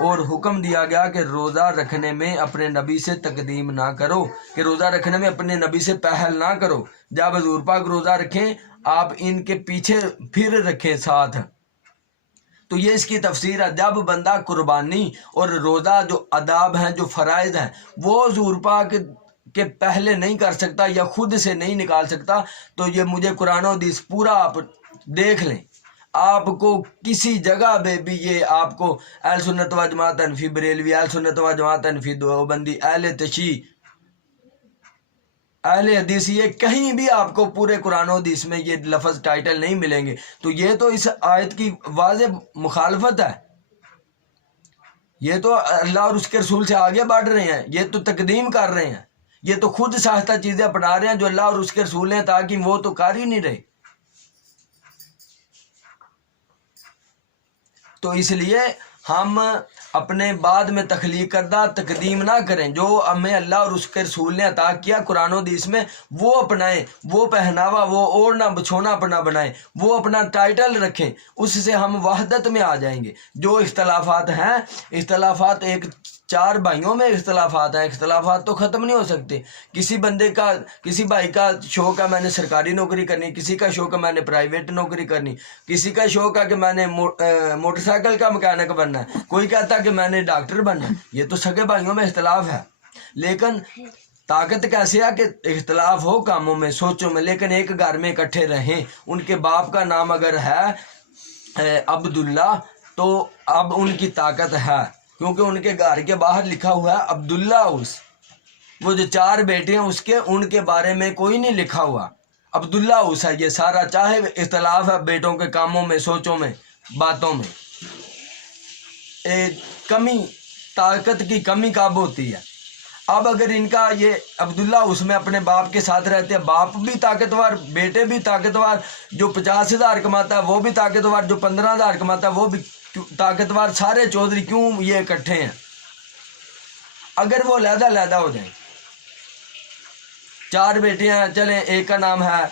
اور حکم دیا گیا کہ روزہ رکھنے میں اپنے نبی سے تقدیم نہ کرو، کہ روزہ رکھنے میں اپنے نبی سے پہل نہ کرو۔ جب حضور پاک روزہ رکھیں آپ ان کے پیچھے پھر رکھیں ساتھ۔ تو یہ اس کی تفسیر ہے۔ جب بندہ قربانی اور روزہ جو آداب ہیں، جو فرائض ہیں، وہ حضور پاک کے پہلے نہیں کر سکتا یا خود سے نہیں نکال سکتا، تو یہ مجھے قرآن و حدیث پورا آپ دیکھ لیں، آپ کو کسی جگہ پہ بھی یہ آپ کو اہل سنت و جماعت حنفی بریلوی، اہل سنت و جماعت حنفی دیوبندی، اہل تشیع، اہل حدیث، یہ کہیں بھی آپ کو پورے قرآن و حدیث میں یہ لفظ ٹائٹل نہیں ملیں گے۔ تو یہ تو اس آیت کی واضح مخالفت ہے، یہ تو اللہ اور اس کے رسول سے آگے بڑھ رہے ہیں، یہ تو تقدیم کر رہے ہیں، یہ تو خود ساختہ چیزیں اپنا رہے ہیں جو اللہ اور اس کے رسول ہیں، تاکہ وہ تو کر ہی نہیں رہے۔ تو اس لیے ہم اپنے بعد میں تخلیق کردہ تقدیم نہ کریں، جو ہمیں اللہ اور اس کے رسول نے عطا کیا قرآن و حدیث میں وہ اپنائیں، وہ پہناوا، وہ اوڑھنا بچھونا اپنا بنائیں، وہ اپنا ٹائٹل رکھیں، اس سے ہم وحدت میں آ جائیں گے۔ جو اختلافات ہیں، اختلافات ایک چار بھائیوں میں اختلافات ہیں، اختلافات تو ختم نہیں ہو سکتے۔ کسی بھائی کا شوق ہے میں نے سرکاری نوکری کرنی، کسی کا شوق ہے میں نے پرائیویٹ نوکری کرنی، کسی کا شوق ہے کہ میں نے موٹر سائیکل کا مکینک بننا ہے، کوئی کہتا ہے کہ میں نے ڈاکٹر بننا ہے۔ یہ تو سگے بھائیوں میں اختلاف ہے، لیکن طاقت کیسے ہے کہ اختلاف ہو کاموں میں، سوچوں میں، لیکن ایک گھر میں اکٹھے رہیں۔ ان کے باپ کا نام اگر ہے عبداللہ تو اب ان کی طاقت ہے، کیونکہ ان کے گھر کے باہر لکھا ہوا ہے عبداللہ اس، وہ جو چار بیٹے ہیں اس کے، ان کے بارے میں کوئی نہیں لکھا ہوا، عبداللہ اس ہے۔ یہ سارا چاہے اختلاف ہے بیٹوں کے کاموں میں، سوچوں میں، باتوں میں، کمی، طاقت کی کمی کب ہوتی ہے؟ اب اگر ان کا یہ عبداللہ اس میں اپنے باپ کے ساتھ رہتے ہیں، باپ بھی طاقتور، بیٹے بھی طاقتور، جو 50,000 کماتا ہے وہ بھی طاقتور، جو 15,000 کماتا ہے وہ بھی طاقتور، سارے چودھری کیوں یہ اکٹھے ہیں؟ اگر وہ علیحدہ علیحدہ ہو جائیں، چار بیٹے ہیں، چلیں ایک کا نام ہے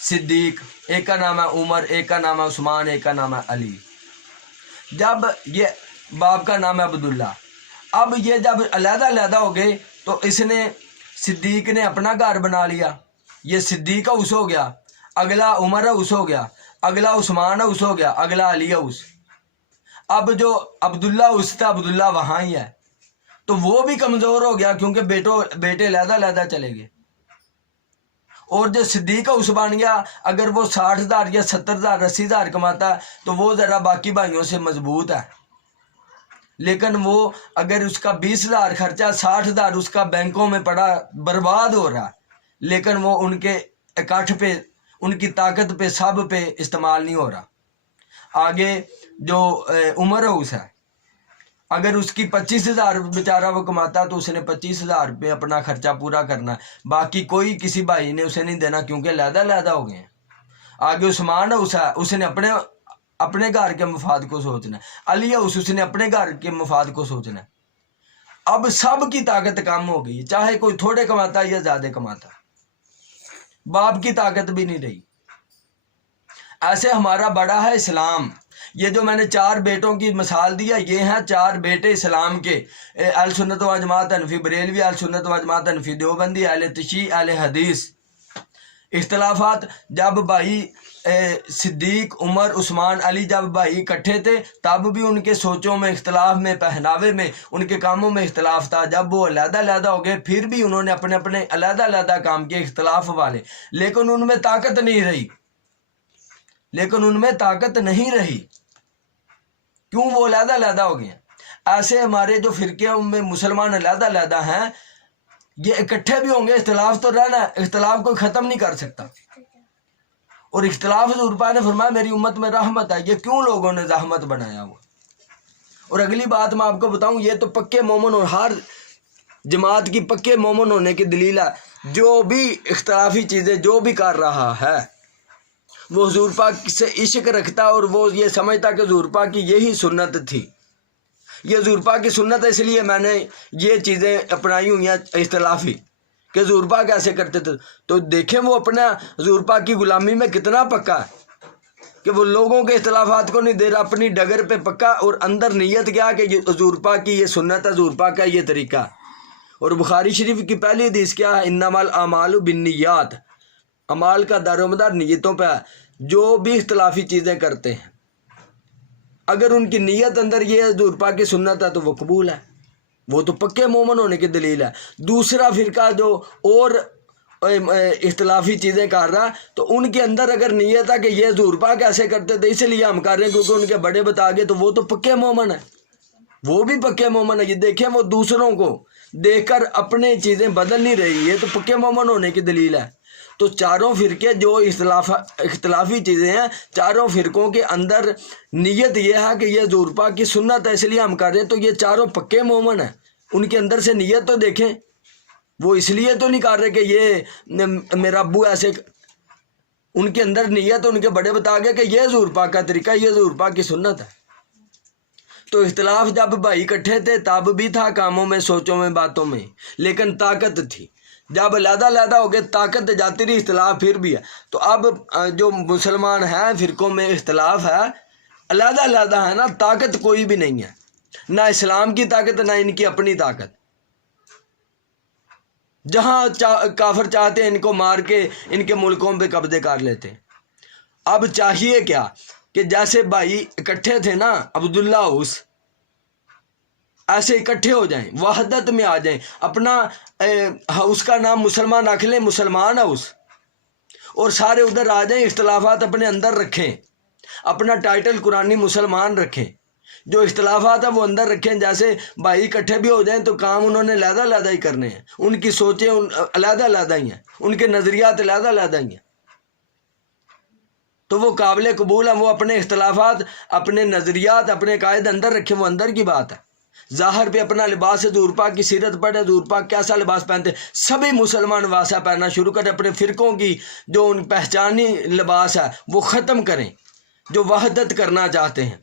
صدیق، ایک کا نام ہے عمر، ایک کا نام ہے عثمان، ایک کا نام ہے علی، جب یہ باپ کا نام ہے عبداللہ، اب یہ جب علیحدہ علیحدہ ہو گئے تو اس نے صدیق نے اپنا گھر بنا لیا، یہ صدیق اوس ہو گیا، اگلا عمر اوس ہو گیا، اگلا عثمان اوس ہو گیا، اگلا علی اوس۔ اب جو عبداللہ اوس تھا، عبداللہ وہاں ہی ہے، تو وہ بھی کمزور ہو گیا کیونکہ بیٹے علیحدہ علیحدہ چلے گئے۔ اور جو صدیق اوس بن گیا، اگر وہ 60,000 یا 70,000 80,000 کماتا ہے تو وہ ذرا باقی بھائیوں سے مضبوط ہے، لیکن وہ اگر اس کا 20,000 خرچہ، 60,000 اس کا بینکوں میں پڑا برباد ہو رہا، لیکن وہ ان کے اکٹھ پہ، ان کی طاقت پہ، سب پہ استعمال نہیں ہو رہا۔ آگے جو عمر اوس ہے، اگر اس کی 25,000 بیچارہ وہ کماتا تو اس نے 25,000 پہ اپنا خرچہ پورا کرنا، باقی کوئی کسی بھائی نے اسے نہیں دینا کیونکہ علیحدہ علیحدہ ہو گئے ہیں۔ آگے عثمان اوس ہے، اس نے اپنے گھر کے مفاد کو سوچنا ہے، علی اوس اس نے اپنے گھر کے مفاد کو سوچنا ہے۔ اب سب کی طاقت کم ہو گئی، چاہے کوئی تھوڑے کماتا یا زیادہ کماتا، باپ کی طاقت بھی نہیں رہی۔ ایسے ہمارا بڑا ہے اسلام۔ یہ جو میں نے چار بیٹوں کی مثال دیا، یہ ہیں چار بیٹے اسلام کے، اہل سنت و جماعت حنفی بریلوی، اہل سنت و جماعت حنفی دیوبندی، اہل تشیع، اہل حدیث۔ اختلافات جب بھائی صدیق، عمر، عثمان، علی جب بھائی اکٹھے تھے تب بھی ان کے سوچوں میں اختلاف، میں پہناوے میں، ان کے کاموں میں اختلاف تھا۔ جب وہ علیحدہ علیحدہ ہو گئے پھر بھی انہوں نے اپنے اپنے علیحدہ علیحدہ کام کیے اختلاف والے، لیکن ان میں طاقت نہیں رہی، کیوں؟ وہ علیحدہ علیحدہ ہو گئے ہیں۔ ایسے ہمارے جو فرقے میں مسلمان علیحدہ علیحدہ ہیں، یہ اکٹھے بھی ہوں گے، اختلاف تو رہنا ہے، اختلاف کوئی ختم نہیں کر سکتا۔ اور اختلاف حضور پاک نے فرمایا میری امت میں رحمت ہے، یہ کیوں لوگوں نے زحمت بنایا ہوا؟ اور اگلی بات میں آپ کو بتاؤں، یہ تو پکے مومن اور ہر جماعت کی پکے مومن ہونے کی دلیل ہے، جو بھی اختلافی چیزیں جو بھی کر رہا ہے وہ حضور پاک سے عشق رکھتا اور وہ یہ سمجھتا کہ حضور پاک کی یہی سنت تھی، یہ حضور پاک کی سنت ہے، اس لیے میں نے یہ چیزیں اپنائی ہوئی ہیں اختلافی، کہ حضور پاک ایسے کرتے تھے۔ تو دیکھیں وہ اپنا حضور پاک کی غلامی میں کتنا پکا ہے، کہ وہ لوگوں کے اختلافات کو نہیں دے رہا، اپنی ڈگر پہ پکا، اور اندر نیت کیا کہ یہ حضور پاک کی یہ سنت ہے، حضور پاک کا یہ طریقہ ہے۔ اور بخاری شریف کی پہلی حدیث کیا ہے؟ انما الاعمال بالنیات، اعمال کا دار و مدار نیتوں پہ ہے۔ جو بھی اختلافی چیزیں کرتے ہیں اگر ان کی نیت اندر یہ حضور پاک کی سنت ہے تو وہ قبول ہے، وہ تو پکے مومن ہونے کی دلیل ہے۔ دوسرا فرقہ جو اور اختلافی چیزیں کر رہا تو ان کے اندر اگر نیت ہے کہ یہ حضور پاک ایسے کرتے تھے اس لیے ہم کر رہے ہیں کیونکہ ان کے بڑے بتا گئے، تو وہ تو پکے مومن ہے، وہ بھی پکے مومن ہے۔ یہ دیکھیں وہ دوسروں کو دیکھ کر اپنے چیزیں بدل نہیں رہی ہے، تو پکے مومن ہونے کی دلیل ہے۔ تو چاروں فرقے جو اختلافی چیزیں ہیں، چاروں فرقوں کے اندر نیت یہ ہے کہ یہ حضور پاک کی سنت ہے اس لیے ہم کر رہے ہیں، تو یہ چاروں پکے مومن ہیں۔ ان کے اندر سے نیت تو دیکھیں، وہ اس لیے تو نہیں کر رہے کہ یہ میرا ابو ایسے، ان کے اندر نیت، ان کے بڑے بتا گئے کہ یہ حضور پاک کا طریقہ، یہ حضور پاک کی سنت ہے۔ تو اختلاف جب بھائی اکٹھے تھے تب بھی تھا، کاموں میں، سوچوں میں، باتوں میں، لیکن طاقت تھی۔ جب علیحدہ علیحدہ ہو گئے طاقت جاتی رہی، اختلاف پھر بھی ہے۔ تو اب جو مسلمان ہیں فرقوں میں اختلاف ہے، علیحدہ علیحدہ ہے نا، طاقت کوئی بھی نہیں ہے، نہ اسلام کی طاقت نہ ان کی اپنی طاقت۔ جہاں کافر چاہتے ہیں ان کو مار کے ان کے ملکوں پہ قبضے کر لیتے ہیں۔ اب چاہیے کیا کہ جیسے بھائی اکٹھے تھے نا عبداللہ اوس، ایسے اکٹھے ہو جائیں، وحدت میں آ جائیں، اپنا اس کا نام مسلمان رکھ لیں، مسلمان ہاؤس، اور سارے ادھر آ جائیں، اختلافات اپنے اندر رکھیں، اپنا ٹائٹل قرآنی مسلمان رکھیں، جو اختلافات ہیں وہ اندر رکھیں۔ جیسے بھائی اکٹھے بھی ہو جائیں تو کام انہوں نے علیحدہ علیحدہ ہی کرنے ہیں، ان کی سوچیں علیحدہ علیحدہ ہی ہیں، ان کے نظریات علیحدہ علیحدہ ہی ہیں، تو وہ قابل قبول ہیں۔ وہ اپنے اختلافات، اپنے نظریات، اپنے قائد اندر رکھیں، وہ اندر کی بات ہے۔ ظاہر پہ اپنا لباس ہے، حضور پاک کی سیرت پڑھے، حضور پاک کیسا لباس پہنتے، سبھی مسلمان واسا پہننا شروع کریں، اپنے فرقوں کی جو ان پہچانی لباس ہے وہ ختم کریں، جو وحدت کرنا چاہتے ہیں۔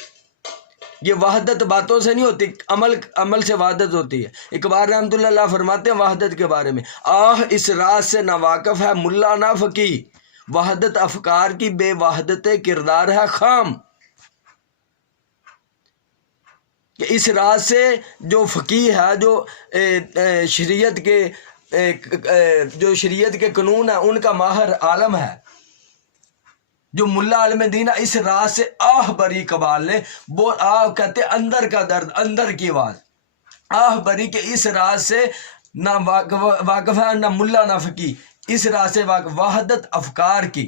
یہ وحدت باتوں سے نہیں ہوتی، عمل سے وحدت ہوتی ہے۔ اقبال رحمۃ اللہ فرماتے ہیں وحدت کے بارے میں، اس راز سے نہ واقف ہے ملا نہ فقی، وحدت افکار کی بے وحدت کردار ہے خام۔ کہ اس راز سے جو فقیہ ہے، جو شریعت کے قانون ہے ان کا ماہر عالم ہے، جو ملا عالم دین ہے، اس راز سے آہ بری قبال نے، وہ آہ کہتے اندر کا درد، اندر کی آواز، آہ بری کے اس راز سے نہ واقف ہے نہ ملا نہ فقی، اس راز سے وحدت افکار کی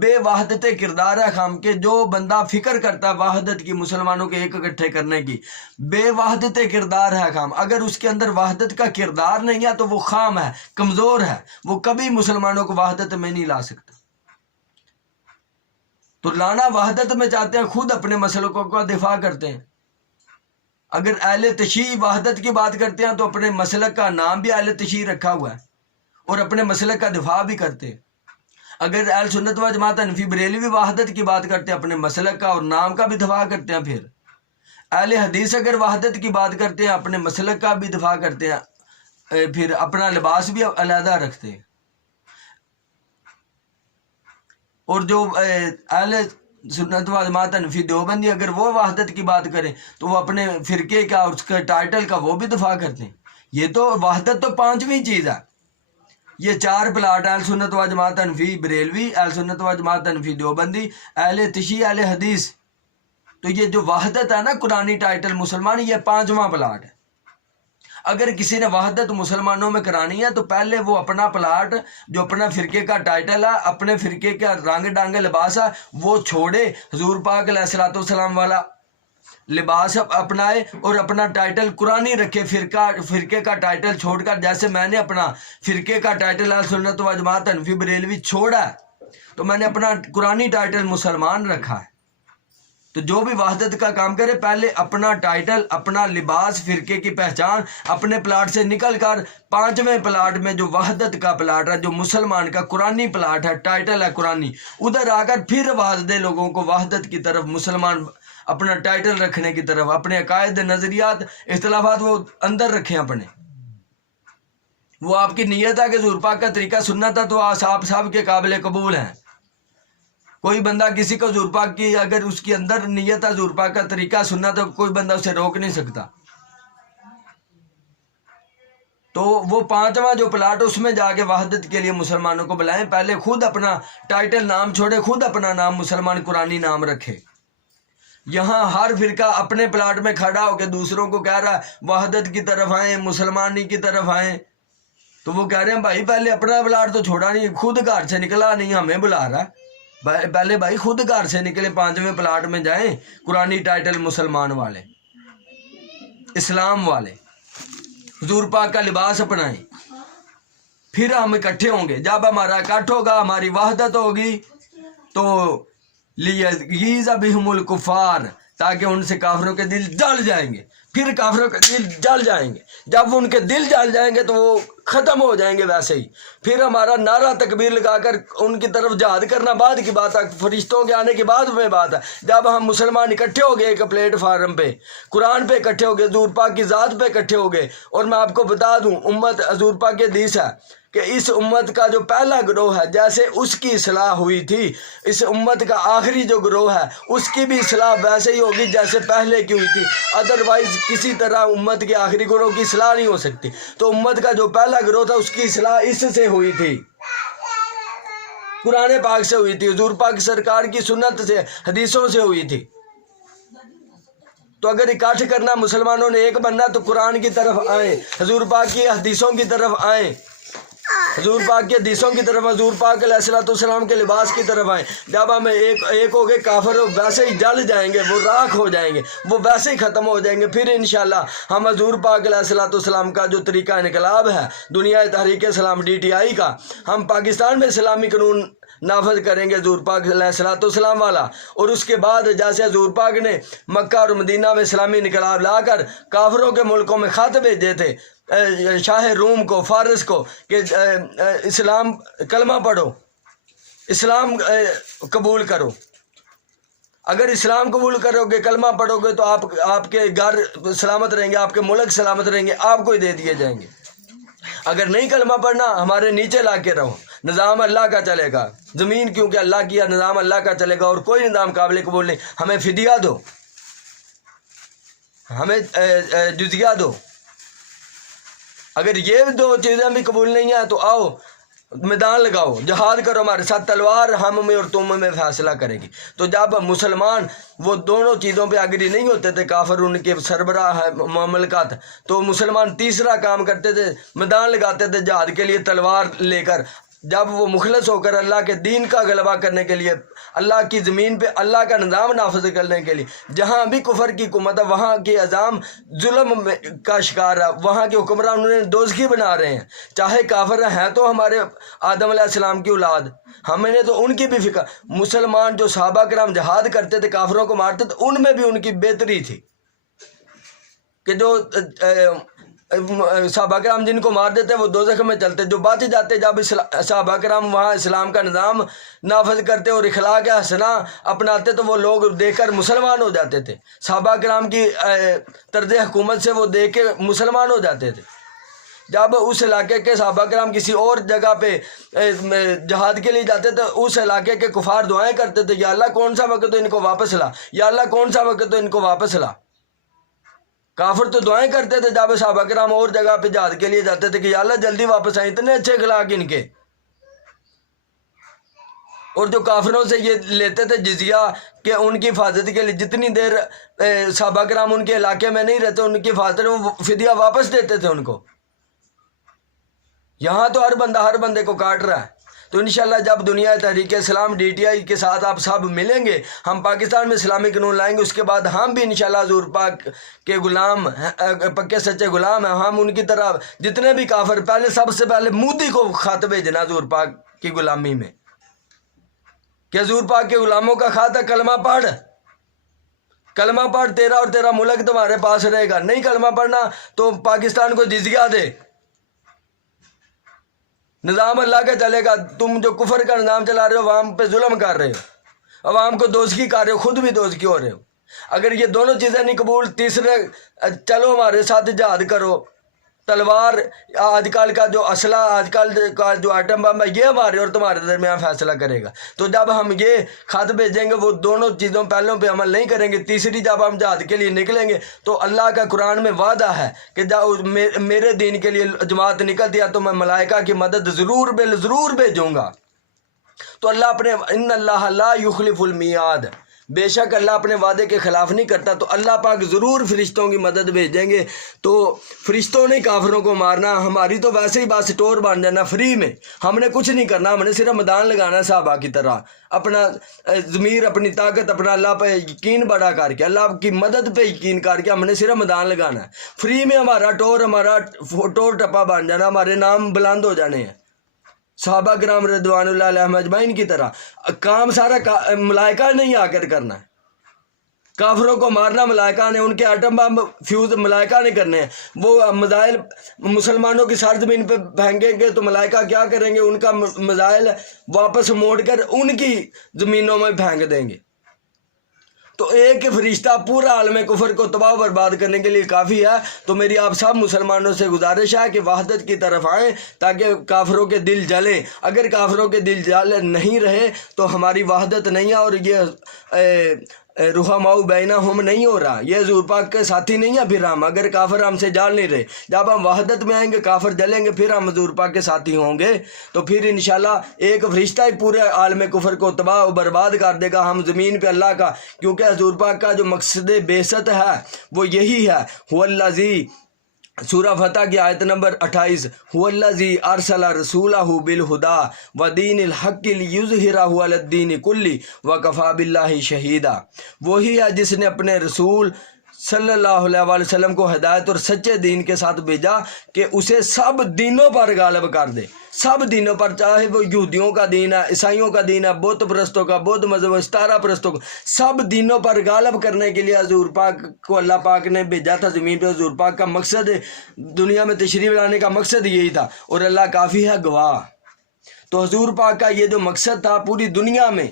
بے وحدت کردار ہے خام، کے جو بندہ فکر کرتا ہے وحدت کی، مسلمانوں کے ایک اکٹھے کرنے کی، بے وحدت کردار ہے خام۔ اگر اس کے اندر وحدت کا کردار نہیں ہے تو وہ خام ہے، کمزور ہے، وہ کبھی مسلمانوں کو وحدت میں نہیں لا سکتا۔ تو لانا وحدت میں چاہتے ہیں، خود اپنے مسلکوں کا دفاع کرتے ہیں۔ اگر اہل تشیع وحدت کی بات کرتے ہیں تو اپنے مسلک کا نام بھی اہل تشیع رکھا ہوا ہے اور اپنے مسلک کا دفاع بھی کرتے ہیں۔ اگر اہل سنت و جماعت حنفی بریلوی وحدت کی بات کرتے ہیں، اپنے مسلک کا اور نام کا بھی دفاع کرتے ہیں۔ پھر اہل حدیث اگر وحدت کی بات کرتے ہیں، اپنے مسلک کا بھی دفاع کرتے ہیں، پھر اپنا لباس بھی علیحدہ رکھتے ہیں۔ اور جو اہل سنت و جماعت حنفی دیوبندی اگر وہ وحدت کی بات کریں تو وہ اپنے فرقے کا اور اس کے ٹائٹل کا وہ بھی دفاع کرتے ہیں۔ یہ تو وحدت تو پانچویں چیز ہے۔ یہ چار پلاٹ، اہل سنت و جماعت حنفی بریلوی، اہل سنت و جماعت حنفی دیوبندی، اہل تشیع، اہل حدیث، تو یہ جو وحدت ہے نا قرآنی ٹائٹل مسلمان، یہ پانچواں پلاٹ ہے۔ اگر کسی نے وحدت مسلمانوں میں کرانی ہے تو پہلے وہ اپنا پلاٹ، جو اپنا فرقے کا ٹائٹل ہے، اپنے فرقے کا رنگ ڈانگ لباس ہے، وہ چھوڑے، حضور پاک علیہ الصلوۃ والسلام والا لباس اپنائے اور اپنا ٹائٹل قرآنی رکھے، فرقے کا ٹائٹل چھوڑ کر۔ جیسے میں نے اپنا فرقے کا ٹائٹل اہل سنت و جماعت حنفی بریلوی چھوڑا ہے تو میں نے اپنا قرآنی ٹائٹل مسلمان رکھا ہے۔ تو جو بھی وحدت کا کام کرے پہلے اپنا ٹائٹل، اپنا لباس، فرقے کی پہچان، اپنے پلاٹ سے نکل کر پانچویں پلاٹ میں جو وحدت کا پلاٹ ہے، جو مسلمان کا قرآنی پلاٹ ہے، ٹائٹل ہے قرآنی، ادھر آ کر پھر آواز دے لوگوں کو وحدت کی طرف، مسلمان اپنا ٹائٹل رکھنے کی طرف، اپنے عقائد، نظریات، اختلافات وہ اندر رکھیں اپنے۔ وہ آپ کی نیت ہے کہ حضور پاک کا طریقہ سنت ہے تو آپ سب کے قابل قبول ہیں۔ کوئی بندہ کسی کو حضور پاک کی اگر اس کے اندر نیت ہے حضور پاک کا طریقہ سننا تو کوئی بندہ اسے روک نہیں سکتا. تو وہ 5واں جو پلاٹ اس میں جا کے وحدت کے لیے مسلمانوں کو بلائیں. پہلے خود اپنا ٹائٹل نام چھوڑے, خود اپنا نام مسلمان قرآنی نام رکھے. یہاں ہر فرقہ اپنے پلاٹ میں کھڑا ہو کے دوسروں کو کہہ رہا ہے وحدت کی طرف آئیں, مسلمانی کی طرف آئیں. تو وہ کہہ رہے ہیں بھائی پہلے اپنا پلاٹ تو چھوڑا نہیں, خود گھر سے نکلا نہیں, ہمیں بلا رہا ہے. پہلے بھائی خود گھر سے نکلے, 5ویں پلاٹ میں جائیں, قرآنی ٹائٹل مسلمان والے, اسلام والے, حضور پاک کا لباس اپنائیں, پھر ہم اکٹھے ہوں گے. جب ہمارا اکٹھ ہوگا, ہماری وحدت ہوگی, تو لیغیظ بہم الکفار, تاکہ ان سے کافروں کے دل جل جائیں گے. پھر کافروں کے دل جل جائیں گے, جب ان کے دل جل جائیں گے تو وہ ختم ہو جائیں گے ویسے ہی. پھر ہمارا نعرہ تکبیر لگا کر ان کی طرف جہاد کرنا بعد کی بات ہے, فرشتوں کے آنے کے بعد میں بات ہے. جب ہم مسلمان اکٹھے ہو گئے ایک پلیٹ فارم پہ, قرآن پہ اکٹھے ہو گئے, حضور پاک کی ذات پہ اکٹھے ہو گئے. اور میں آپ کو بتا دوں, امت حضور پاک کے حدیث ہے کہ اس امت کا جو پہلا گروہ ہے, جیسے اس کی اصلاح ہوئی تھی, اس امت کا آخری جو گروہ ہے اس کی بھی اصلاح ویسے ہی ہوگی جیسے پہلے کی ہوئی تھی. ادروائز کسی طرح امت کے آخری گروہ کی اصلاح نہیں ہو سکتی. تو امت کا جو پہلا گروہ تھا اس کی اصلاح اس سے ہوئی تھی, قرآن پاک سے ہوئی تھی, حضور پاک سرکار کی سنت سے, حدیثوں سے ہوئی تھی. تو اگر اکٹھ کرنا مسلمانوں نے ایک بننا تو قرآن کی طرف آئیں, حضور پاک کی حدیثوں کی طرف آئیں, حضور پاک کے حدیثوں کی طرف, حضور پاک علیہ الصلوۃ والسلام کے لباس کی طرف آئیں. جب ہم ایک ہو گئے, کافر ویسے ہی جل جائیں گے, وہ راکھ ہو جائیں گے, وہ ویسے ہی ختم ہو جائیں گے. پھر انشاءاللہ ہم حضور پاک علیہ الصلوۃ والسلام کا جو طریقہ انقلاب ہے دنیا تحریک اسلام DTI کا, ہم پاکستان میں اسلامی قانون نافذ کریں گے حضور پاک علیہ الصلوۃ والسلام والا. اور اس کے بعد جیسے حضور پاک نے مکہ اور مدینہ میں اسلامی انقلاب لا کر کافروں کے ملکوں میں خط بھیجے تھے شاہ روم کو, فارس کو, کہ اسلام کلمہ پڑھو, اسلام قبول کرو. اگر اسلام قبول کرو گے, کلمہ پڑھو گے, تو آپ کے گھر سلامت رہیں گے, آپ کے ملک سلامت رہیں گے, آپ کو ہی دے دیے جائیں گے. اگر نہیں کلمہ پڑھنا, ہمارے نیچے لا کے رہو, نظام اللہ کا چلے گا. زمین کیونکہ اللہ کی, نظام اللہ کا چلے گا, اور کوئی نظام قابل قبول نہیں. ہمیں فدیہ دو, ہمیں جزیہ دو. اگر یہ دو چیزیں بھی قبول نہیں ہیں تو آؤ میدان لگاؤ, جہاد کرو ہمارے ساتھ, تلوار ہم میں اور تم میں فیصلہ کرے گی. تو جب مسلمان وہ دونوں چیزوں پہ اگری نہیں ہوتے تھے, کافر ان کے سربراہ مملکت, تو مسلمان تیسرا کام کرتے تھے, میدان لگاتے تھے جہاد کے لیے تلوار لے کر. جب وہ مخلص ہو کر اللہ کے دین کا غلبہ کرنے کے لیے, اللہ کی زمین پہ اللہ کا نظام نافذ کرنے کے لیے, جہاں بھی کفر کی حکومت ہے وہاں کے عظام ظلم کا شکار ہے, وہاں کے حکمران انہیں دوزخی بنا رہے ہیں. چاہے کافر ہیں تو ہمارے آدم علیہ السلام کی اولاد, ہم نے تو ان کی بھی فکر. مسلمان جو صحابہ کرام جہاد کرتے تھے, کافروں کو مارتے تھے, ان میں بھی ان کی بہتری تھی کہ جو صحابہ کرام جن کو مار دیتے وہ دوزخ میں چلتے, جو بچ جاتے جب صحابہ کرام وہاں اسلام کا نظام نافذ کرتے اور اخلاق حسنہ اپناتے تو وہ لوگ دیکھ کر مسلمان ہو جاتے تھے. صحابہ کرام کی طرز حکومت سے وہ دیکھ کے مسلمان ہو جاتے تھے. جب اس علاقے کے صحابہ کرام کسی اور جگہ پہ جہاد کے لیے جاتے تھے, اس علاقے کے کفار دعائیں کرتے تھے, یا اللہ کون سا وقت تو ان کو واپس لا, یا اللہ کون سا وقت تو ان کو واپس لا. کافر تو دعائیں کرتے تھے جب صحابہ کرام اور جگہ پہ جہاد کے لیے جاتے تھے کہ یا اللہ جلدی واپس آئیں, اتنے اچھے اخلاق ان کے. اور جو کافروں سے یہ لیتے تھے جزیہ کہ ان کی حفاظت کے لیے, جتنی دیر صحابہ کرام ان کے علاقے میں نہیں رہتے ان کی حفاظت وہ فدیہ واپس دیتے تھے ان کو. یہاں تو ہر بندہ ہر بندے کو کاٹ رہا ہے. تو انشاءاللہ جب دنیا تحریک اسلام DTI کے ساتھ آپ سب ملیں گے, ہم پاکستان میں اسلامی قانون لائیں گے, اس کے بعد ہم بھی انشاءاللہ حضور پاک کے غلام, پکے سچے غلام ہیں. ہم ان کی طرح جتنے بھی کافر, پہلے سب سے پہلے مودی کو خط بھیجنا حضور پاک کی غلامی میں, کہ حضور پاک کے غلاموں کا خط ہے, کلمہ پڑھ, کلمہ پڑھ, تیرا اور تیرا ملک تمہارے پاس رہے گا. نہیں کلمہ پڑھنا تو پاکستان کو جزیہ دے, نظام اللہ کا چلے گا. تم جو کفر کا نظام چلا رہے ہو, عوام پہ ظلم کر رہے ہو, عوام کو دوزخی کر رہے ہو, خود بھی دوزخی ہو رہے ہو. اگر یہ دونوں چیزیں نہیں قبول, تیسرے چلو ہمارے ساتھ جہاد کرو, تلوار آج کل کا جو اسلحہ آج کل کا جو ایٹم بم ہے یہ ہمارے اور تمہارے درمیان فیصلہ کرے گا. تو جب ہم یہ خط بھیجیں گے وہ دونوں چیزوں پہلوں پہ عمل نہیں کریں گے. تیسری جب ہم جہاد کے لیے نکلیں گے تو اللہ کا قرآن میں وعدہ ہے کہ جب میرے دین کے لیے جماعت نکلتی ہے تو میں ملائکہ کی مدد ضرور بھیجوں گا. تو اللہ اپنے ان اللہ لا یخلف المیعاد، بے شک اللہ اپنے وعدے کے خلاف نہیں کرتا. تو اللہ پاک ضرور فرشتوں کی مدد بھیجیں گے. تو فرشتوں نے کافروں کو مارنا، ہماری تو ویسے ہی بات سٹور بن جانا فری میں. ہم نے کچھ نہیں کرنا، ہم نے صرف میدان لگانا صحابہ کی طرح، اپنا ضمیر، اپنی طاقت، اپنا اللہ پہ یقین بڑا کر کے، اللہ کی مدد پہ یقین کر کے ہم نے صرف میدان لگانا ہے. فری میں ہمارا ٹور ٹپا بن جانا، ہمارے نام بلند ہو جانے ہیں صحابہ کرام رضوان اللہ علیہم اجمعین کی طرح. کام سارا ملائکہ نہیں آ کر کرنا ہے. کافروں کو مارنا ملائکہ نے، ان کے ایٹم بم فیوز ملائکہ نے کرنے ہیں. وہ میزائل مسلمانوں کی سرزمین پہ پھینکیں گے تو ملائکہ کیا کریں گے؟ ان کا میزائل واپس موڑ کر ان کی زمینوں میں پھینک دیں گے. تو ایک فرشتہ پورا عالم کفر کو تباہ و برباد کرنے کے لیے کافی ہے. تو میری آپ سب مسلمانوں سے گزارش ہے کہ وحدت کی طرف آئیں تاکہ کافروں کے دل جلیں. اگر کافروں کے دل جل نہیں رہے تو ہماری وحدت نہیں ہے، اور یہ رحماء بینہم نہیں ہو رہا، یہ حضور پاک کے ساتھی نہیں ہیں. پھر ہم اگر کافر ہم سے جال نہیں رہے، جب ہم وحدت میں آئیں گے کافر جلیں گے، پھر ہم حضور پاک کے ساتھی ہوں گے. تو پھر انشاءاللہ ایک فرشتہ ہی پورے عالم کفر کو تباہ و برباد کر دے گا. ہم زمین پہ اللہ کا، کیونکہ حضور پاک کا جو مقصد بعثت ہے وہ یہی ہے. هو الذی، سورہ فتح کی آیت نمبر 28، هو الذی ارسل رسولہ بالہدی ودین الحق لیظہرہ علی الدین کلہ وکفی باللہ شہیدا. وہی ہے جس نے اپنے رسول صلی اللہ علیہ وآلہ وسلم کو ہدایت اور سچے دین کے ساتھ بھیجا کہ اسے سب دینوں پر غالب کر دے. سب دینوں پر، چاہے وہ یہودیوں کا دین ہے، عیسائیوں کا دین ہے، بت پرستوں کا، بدھ مذہب، ستارہ پرستوں کا، سب دینوں پر غالب کرنے کے لیے حضور پاک کو اللہ پاک نے بھیجا تھا زمین پہ. حضور پاک کا مقصد، دنیا میں تشریف لانے کا مقصد یہی تھا، اور اللہ کافی ہے گواہ. تو حضور پاک کا یہ جو مقصد تھا پوری دنیا میں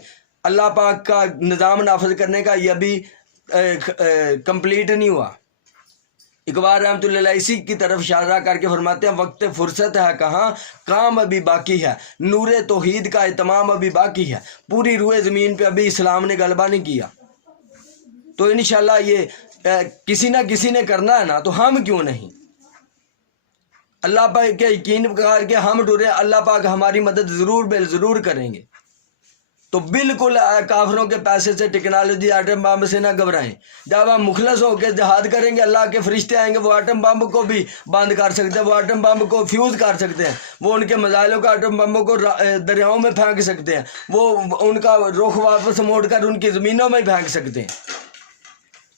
اللہ پاک کا نظام نافذ کرنے کا، یہ ابھی کمپلیٹ نہیں ہوا. اقبال رحمۃ اللہ علیہ اسی کی طرف اشارہ کر کے فرماتے ہیں، وقت فرصت ہے کہاں، کام ابھی باقی ہے، نور توحید کا اتمام ابھی باقی ہے. پوری روئے زمین پہ ابھی اسلام نے غلبہ نہیں کیا. تو انشاءاللہ یہ کسی نہ کسی نے کرنا ہے نا، تو ہم کیوں نہیں؟ اللہ پاک کے یقین کر کے ہم ڈرے، اللہ پاک ہماری مدد ضرور کریں گے. تو بالکل کافروں کے پیسے سے، ٹیکنالوجی، ایٹم بم سے نہ گھبرائیں. جب ہم مخلص ہو کے جہاد کریں گے، اللہ کے فرشتے آئیں گے، وہ ایٹم بم کو بھی بند کر سکتے ہیں، وہ ایٹم بم کو فیوز کر سکتے ہیں، وہ ان کے میزائلوں کا ایٹم بموں کو دریاؤں میں پھینک سکتے ہیں، وہ ان کا رخ واپس موڑ کر ان کی زمینوں میں پھینک سکتے ہیں.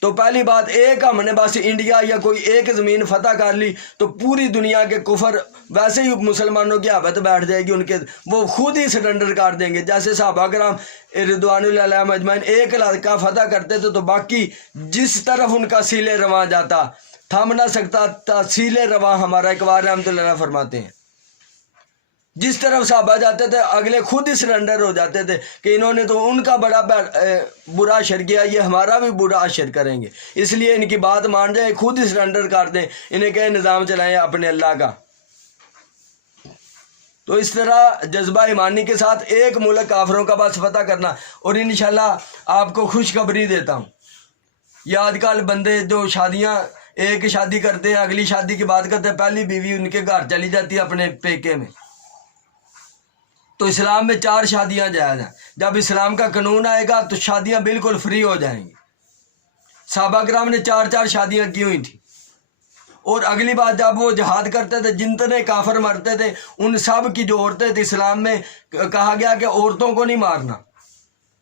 تو پہلی بات، ایک ہم نے بس انڈیا یا کوئی ایک زمین فتح کر لی تو پوری دنیا کے کفر ویسے ہی مسلمانوں کی آبت بیٹھ جائے گی. ان کے وہ خود ہی سرنڈر کر دیں گے. جیسے صحابہ کرام رضوان اللہ علیہم اجمعین ایک علاقہ فتح کرتے تھے تو باقی جس طرف ان کا سیل رواں جاتا تھم نہ سکتا تھا. سیل رواں ہمارا اقبال رحمۃ اللہ علیہ فرماتے ہیں، جس طرف صحابہ جاتے تھے اگلے خود ہی سرنڈر ہو جاتے تھے کہ انہوں نے تو ان کا بڑا برا اشر کیا، یہ ہمارا بھی برا اشر کریں گے، اس لیے ان کی بات مان جائے، خود ہی سرنڈر کر دیں، انہیں کہیں نظام چلائیں اپنے اللہ کا. تو اس طرح جذبہ ایمانی کے ساتھ ایک ملک کافروں کا بس فتح کرنا. اور انشاءاللہ آپ کو خوشخبری دیتا ہوں، یہ آج کل بندے جو شادیاں ایک شادی کرتے ہیں، اگلی شادی کی بات کرتے ہیں، پہلی بیوی ان کے گھر چلی جاتی ہے اپنے پیکے میں. تو اسلام میں 4 شادیاں جائز ہیں. جب اسلام کا قانون آئے گا تو شادیاں بالکل فری ہو جائیں گی. صحابہ کرام نے 4 شادیاں کی ہوئی تھیں. اور اگلی بات، جب وہ جہاد کرتے تھے جتنے کافر مرتے تھے ان سب کی جو عورتیں تھیں، اسلام میں کہا گیا کہ عورتوں کو نہیں مارنا.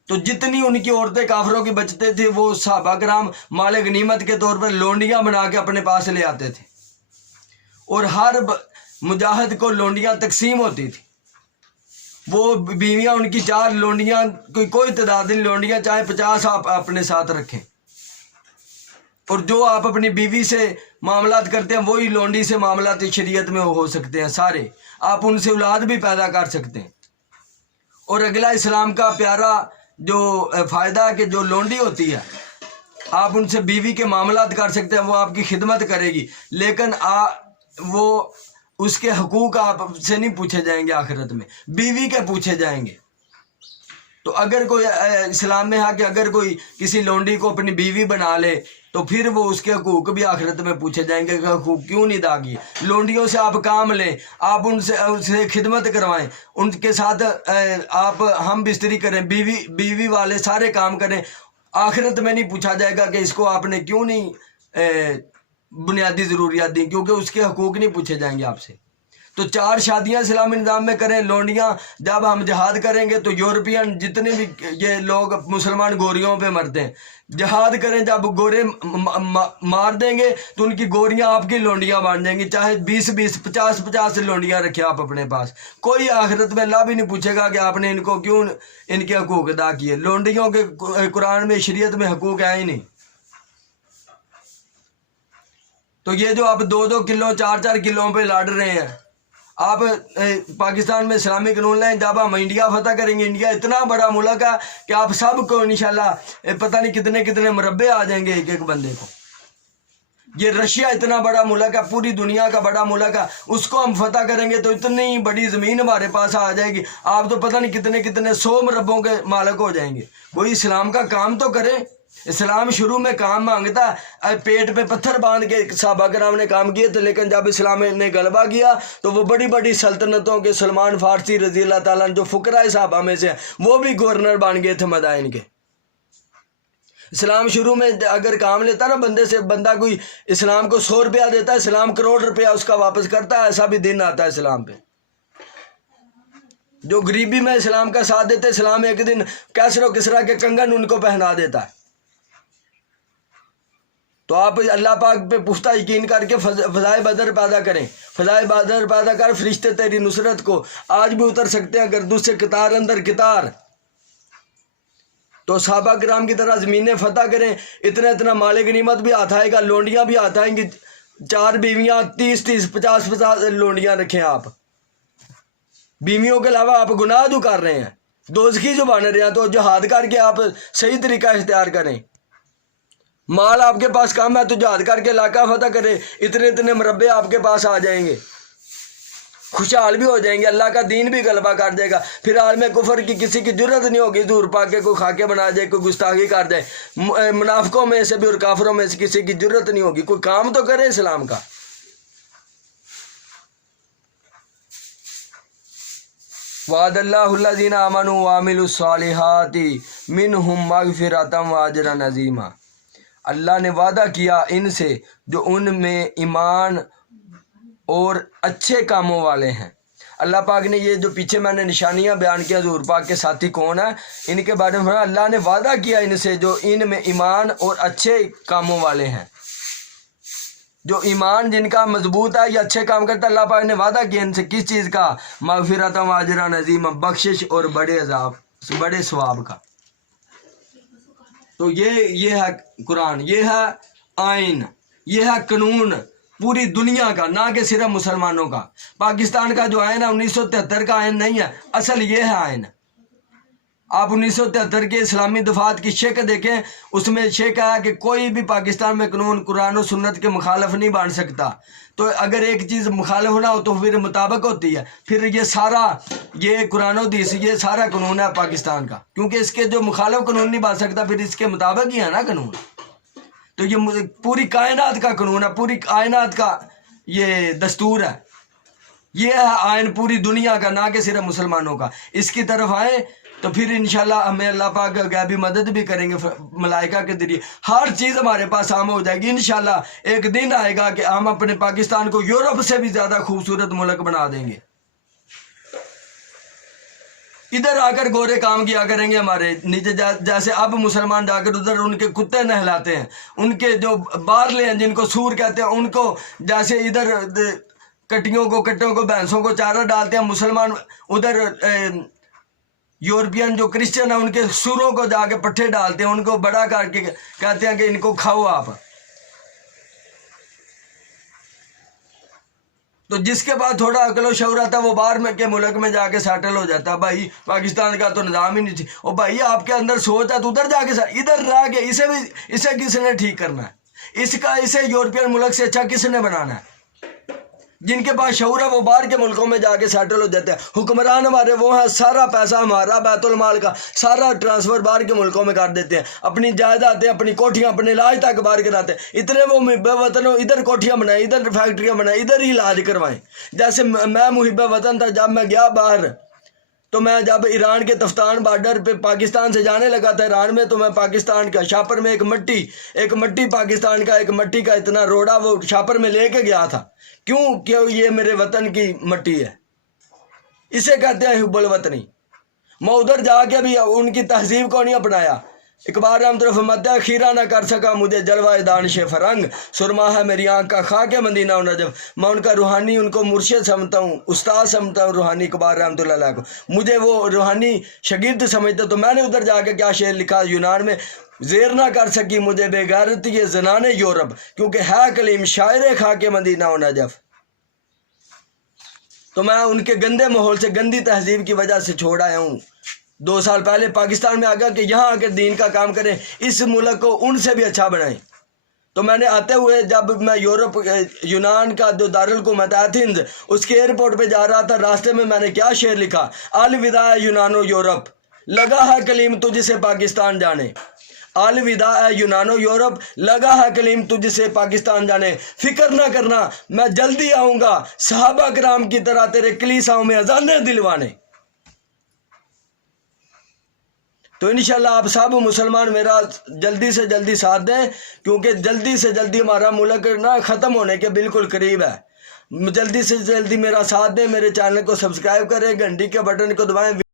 تو جتنی ان کی عورتیں کافروں کی بچتے تھے وہ صحابہ کرام مال غنیمت کے طور پر لونڈیاں بنا کے اپنے پاس لے آتے تھے. اور ہر مجاہد کو لونڈیاں تقسیم ہوتی تھی. وہ بیویاں ان کی 4 لونڈیاں، کوئی تعداد نہیں، لونڈیاں چاہے 50 آپ اپنے ساتھ رکھیں. اور جو آپ اپنی بیوی سے معاملات کرتے ہیں وہی لونڈی سے معاملات شریعت میں ہو سکتے ہیں سارے. آپ ان سے اولاد بھی پیدا کر سکتے ہیں. اور اگلا اسلام کا پیارا جو فائدہ ہے کہ جو لونڈی ہوتی ہے آپ ان سے بیوی کے معاملات کر سکتے ہیں، وہ آپ کی خدمت کرے گی. لیکن وہ اس کے حقوق آپ سے نہیں پوچھے جائیں گے آخرت میں، بیوی کے پوچھے جائیں گے۔ تو اگر کوئی اسلام میں ہے کہ اگر کوئی کسی لونڈی کو اپنی بیوی بنا لے تو پھر وہ اس کے حقوق بھی آخرت میں پوچھے جائیں گے کہ حقوق کیوں نہیں ادا کیے۔ لونڈیوں سے آپ کام لیں، آپ ان سے خدمت کروائیں، ان کے ساتھ آپ ہم بستری کریں، بیوی والے سارے کام کریں، آخرت میں نہیں پوچھا جائے گا کہ اس کو آپ نے کیوں نہیں بنیادی ضروریات دی، کیونکہ اس کے حقوق نہیں پوچھے جائیں گے آپ سے۔ تو 4 شادیاں اسلامی نظام میں کریں، لونڈیاں جب ہم جہاد کریں گے تو یورپین جتنے بھی یہ لوگ مسلمان گوریوں پہ مرتے ہیں، جہاد کریں جب گورے مار دیں گے تو ان کی گوریاں آپ کی لونڈیاں بن جائیں گی، چاہے 20 50 لونڈیاں رکھے آپ اپنے پاس، کوئی آخرت میں اللہ بھی نہیں پوچھے گا کہ آپ نے ان کو کیوں ان کے حقوق ادا کیے۔ لونڈیوں کے قرآن میں شریعت میں حقوق ہے ہی نہیں۔ تو یہ جو آپ 2 کلو 4 کلو پہ لڑ رہے ہیں، آپ پاکستان میں اسلامی قانون لیں، جب ہم انڈیا فتح کریں گے، انڈیا اتنا بڑا ملک ہے کہ آپ سب کو انشاءاللہ پتہ نہیں کتنے مربع آ جائیں گے ایک بندے کو۔ یہ رشیا اتنا بڑا ملک ہے، پوری دنیا کا بڑا ملک ہے، اس کو ہم فتح کریں گے تو اتنی بڑی زمین ہمارے پاس آ جائے گی، آپ تو پتہ نہیں کتنے 100 مربعوں کے مالک ہو جائیں گے۔ کوئی اسلام کا کام تو کرے۔ اسلام شروع میں کام مانگتا ہے، پیٹ پہ پتھر باندھ کے صحابہ کرام نے کام کیے تھے، لیکن جب اسلام نے غلبہ کیا تو وہ بڑی سلطنتوں کے سلمان فارسی رضی اللہ تعالیٰ جو فقراء صحابہ میں سے ہیں وہ بھی گورنر بن گئے تھے مدائن کے۔ اسلام شروع میں اگر کام لیتا نا بندے سے، بندہ کوئی اسلام کو 100 روپیہ دیتا ہے، اسلام کروڑ روپیہ اس کا واپس کرتا ہے، ایسا بھی دن آتا ہے اسلام پہ۔ جو غریبی میں اسلام کا ساتھ دیتے، اسلام ایک دن کیسر و کسرا کے کنگن ان کو پہنا دیتا ہے۔ تو آپ اللہ پاک پہ پختہ یقین کر کے فضائے بدر پیدا کریں، فضائے بدر پیدا کر، فرشتے تیری نصرت کو آج بھی اتر سکتے ہیں گردش سے قطار اندر قطار۔ تو صحابہ کرام کی طرح زمینیں فتح کریں، اتنا مال غنیمت بھی ہاتھ آئے گا، لونڈیاں بھی ہاتھ آئیں گی، 4 بیویاں 30 50 لونڈیاں رکھیں آپ۔ بیویوں کے علاوہ آپ گناہ جو کر رہے ہیں، دوزخی جو بن رہے ہیں، تو جہاد کر کے آپ صحیح طریقہ اختیار کریں۔ مال آپ کے پاس کم ہے تو جہاد کر کے علاقہ فتح کرے، اتنے مربع آپ کے پاس آ جائیں گے، خوشحال بھی ہو جائیں گے، اللہ کا دین بھی غلبہ کر جائے گا۔ پھر عالم کفر کی کسی کی جرت نہیں ہوگی دور پا کے کوئی خاکے بنا جائے، کوئی گستاخی کر جائے، منافقوں میں سے بھی اور کافروں میں سے کسی کی جرت نہیں ہوگی، کوئی کام تو کرے اسلام کا۔ وعد اللہ الذین آمنوا وعملوا الصالحات منہم مغفرۃ واجرا عظیما۔ اللہ نے وعدہ کیا ان سے جو ان میں ایمان اور اچھے کاموں والے ہیں۔ اللہ پاک نے یہ جو پیچھے میں نے نشانیاں بیان کیا حضور پاک کے ساتھی کون ہیں، ان کے بارے میں اللہ نے وعدہ کیا ان سے جو ان میں ایمان اور اچھے کاموں والے ہیں۔ جو ایمان جن کا مضبوط ہے یا اچھے کام کرتا ہے، اللہ پاک نے وعدہ کیا ان سے کس چیز کا؟ مغفرۃ و اجرا عظیما، بخشش اور بڑے ثواب کا۔ تو یہ ہے قرآن، یہ ہے آئین، یہ ہے قانون پوری دنیا کا، نہ کہ صرف مسلمانوں کا۔ پاکستان کا جو آئین ہے 1973 کا آئین نہیں ہے، اصل یہ ہے آئین۔ آپ 1973 کے اسلامی دفعات کی شک دیکھیں، اس میں شک ہے کہ کوئی بھی پاکستان میں قانون قرآن و سنت کے مخالف نہیں بن سکتا۔ تو اگر ایک چیز مخالف نہ ہو تو پھر مطابق ہوتی ہے، پھر یہ سارا یہ قرآن و حدیث یہ سارا قانون ہے پاکستان کا، کیونکہ اس کے جو مخالف قانون نہیں بن سکتا پھر اس کے مطابق ہی ہے نا قانون۔ تو یہ پوری کائنات کا قانون ہے، پوری کائنات کا یہ دستور ہے، یہ ہے آئین پوری دنیا کا، نہ کہ صرف مسلمانوں کا۔ اس کی طرف آئے تو پھر انشاءاللہ ہمیں اللہ پاک غیبی مدد بھی کریں گے ملائکہ کے ذریعے، ہر چیز ہمارے پاس عام ہو جائے گی انشاءاللہ۔ ایک دن آئے گا کہ ہم اپنے پاکستان کو یورپ سے بھی زیادہ خوبصورت ملک بنا دیں گے۔ ادھر آ کر گورے کام کیا کریں گے ہمارے نیچے، جیسے اب مسلمان جا کر ادھر ان کے کتے نہلاتے ہیں، ان کے جو بارلے ہیں جن کو سور کہتے ہیں ان کو، جیسے ادھر کٹوں کو بھینسوں کو چارہ ڈالتے ہیں، مسلمان ادھر یورپین جو کرسچن ہیں ان کے سوروں کو جا کے پٹھے ڈالتے ہیں، ان کو بڑا کر کے کہتے ہیں کہ ان کو کھاؤ آپ۔ تو جس کے بعد تھوڑا عقل و شعور آتا ہے وہ باہر میں کے ملک میں جا کے سیٹل ہو جاتا ہے۔ بھائی پاکستان کا تو نظام ہی نہیں تھی، اور بھائی آپ کے اندر سوچ ہے تو ادھر جا کے ادھر رہ کے اسے کس نے ٹھیک کرنا ہے؟ اسے یورپین ملک سے اچھا کس نے بنانا ہے؟ جن کے پاس شعور ہے وہ باہر کے ملکوں میں جا کے سیٹل ہو جاتے ہیں. حکمران ہمارے وہ ہیں، سارا پیسہ ہمارا بیت المال کا سارا ٹرانسفر باہر کے ملکوں میں کر دیتے ہیں، اپنی جائیدادیں اپنی کوٹھیاں اپنے علاج تک باہر کراتے ہیں. اتنے وہ بے وطن ہو، ادھر کوٹھیاں بنائیں، ادھر فیکٹریاں بنائیں، ادھر ہی علاج کروائیں. جیسے میں محب وطن تھا، جب میں گیا باہر تو میں جب ایران کے تفتان بارڈر پہ پاکستان سے جانے لگا تھا ایران میں، تو میں پاکستان کا شاپر میں ایک مٹی پاکستان کا ایک مٹی کا اتنا روڑا وہ شاپر میں لے کے گیا تھا. کیوں کہ یہ میرے وطن کی مٹی ہے، اسے کہتے ہیں حب الوطنی. میں ادھر جا کے بھی ان کی تہذیب کو نہیں اپنایا. اقبال رحمۃ اللہ فرماتا ہے خیرہ نہ کر سکا مجھے جلوہ دانش فرنگ، سرما ہے میری آنکھ کا خاک مدینہ و نجف. میں ان کا روحانی، ان کو مرشد سمجھتا ہوں، استاد سمجھتا ہوں روحانی اقبال رحمۃ اللہ علیہ کو. مجھے وہ روحانی شاگرد سمجھتا. تو میں نے ادھر جا کے کیا شعر لکھا یونان میں، زیر نہ کر سکی مجھے بے غیرتی یہ زنان یورپ، کیونکہ ہے کلیم شاعر خاک مدینہ و نجف. تو میں ان کے گندے ماحول سے، گندی تہذیب کی وجہ سے چھوڑ آیا ہوں. 2 سال پہلے پاکستان میں آ گیا کہ یہاں آ کے دین کا کام کریں، اس ملک کو ان سے بھی اچھا بنائیں. تو میں نے آتے ہوئے جب میں یونان کا جو دارالحکومت ایتھنز اس کے ایئرپورٹ پہ جا رہا تھا، راستے میں نے کیا شعر لکھا، الوداع یونان و یورپ، لگا ہے کلیم تجھ سے پاکستان جانے. الوداع یونان و یورپ، لگا ہے کلیم تجھ سے پاکستان جانے. فکر نہ کرنا میں جلدی آؤں گا، صحابہ کرام کی طرح تیرے کلیساؤں میں اذانیں دلوانے. تو انشاءاللہ آپ سب مسلمان میرا جلدی سے جلدی ساتھ دیں، کیونکہ جلدی سے جلدی ہمارا ملک ختم ہونے کے بالکل قریب ہے. جلدی سے جلدی میرا ساتھ دیں، میرے چینل کو سبسکرائب کریں، گھنٹی کے بٹن کو دبائیں.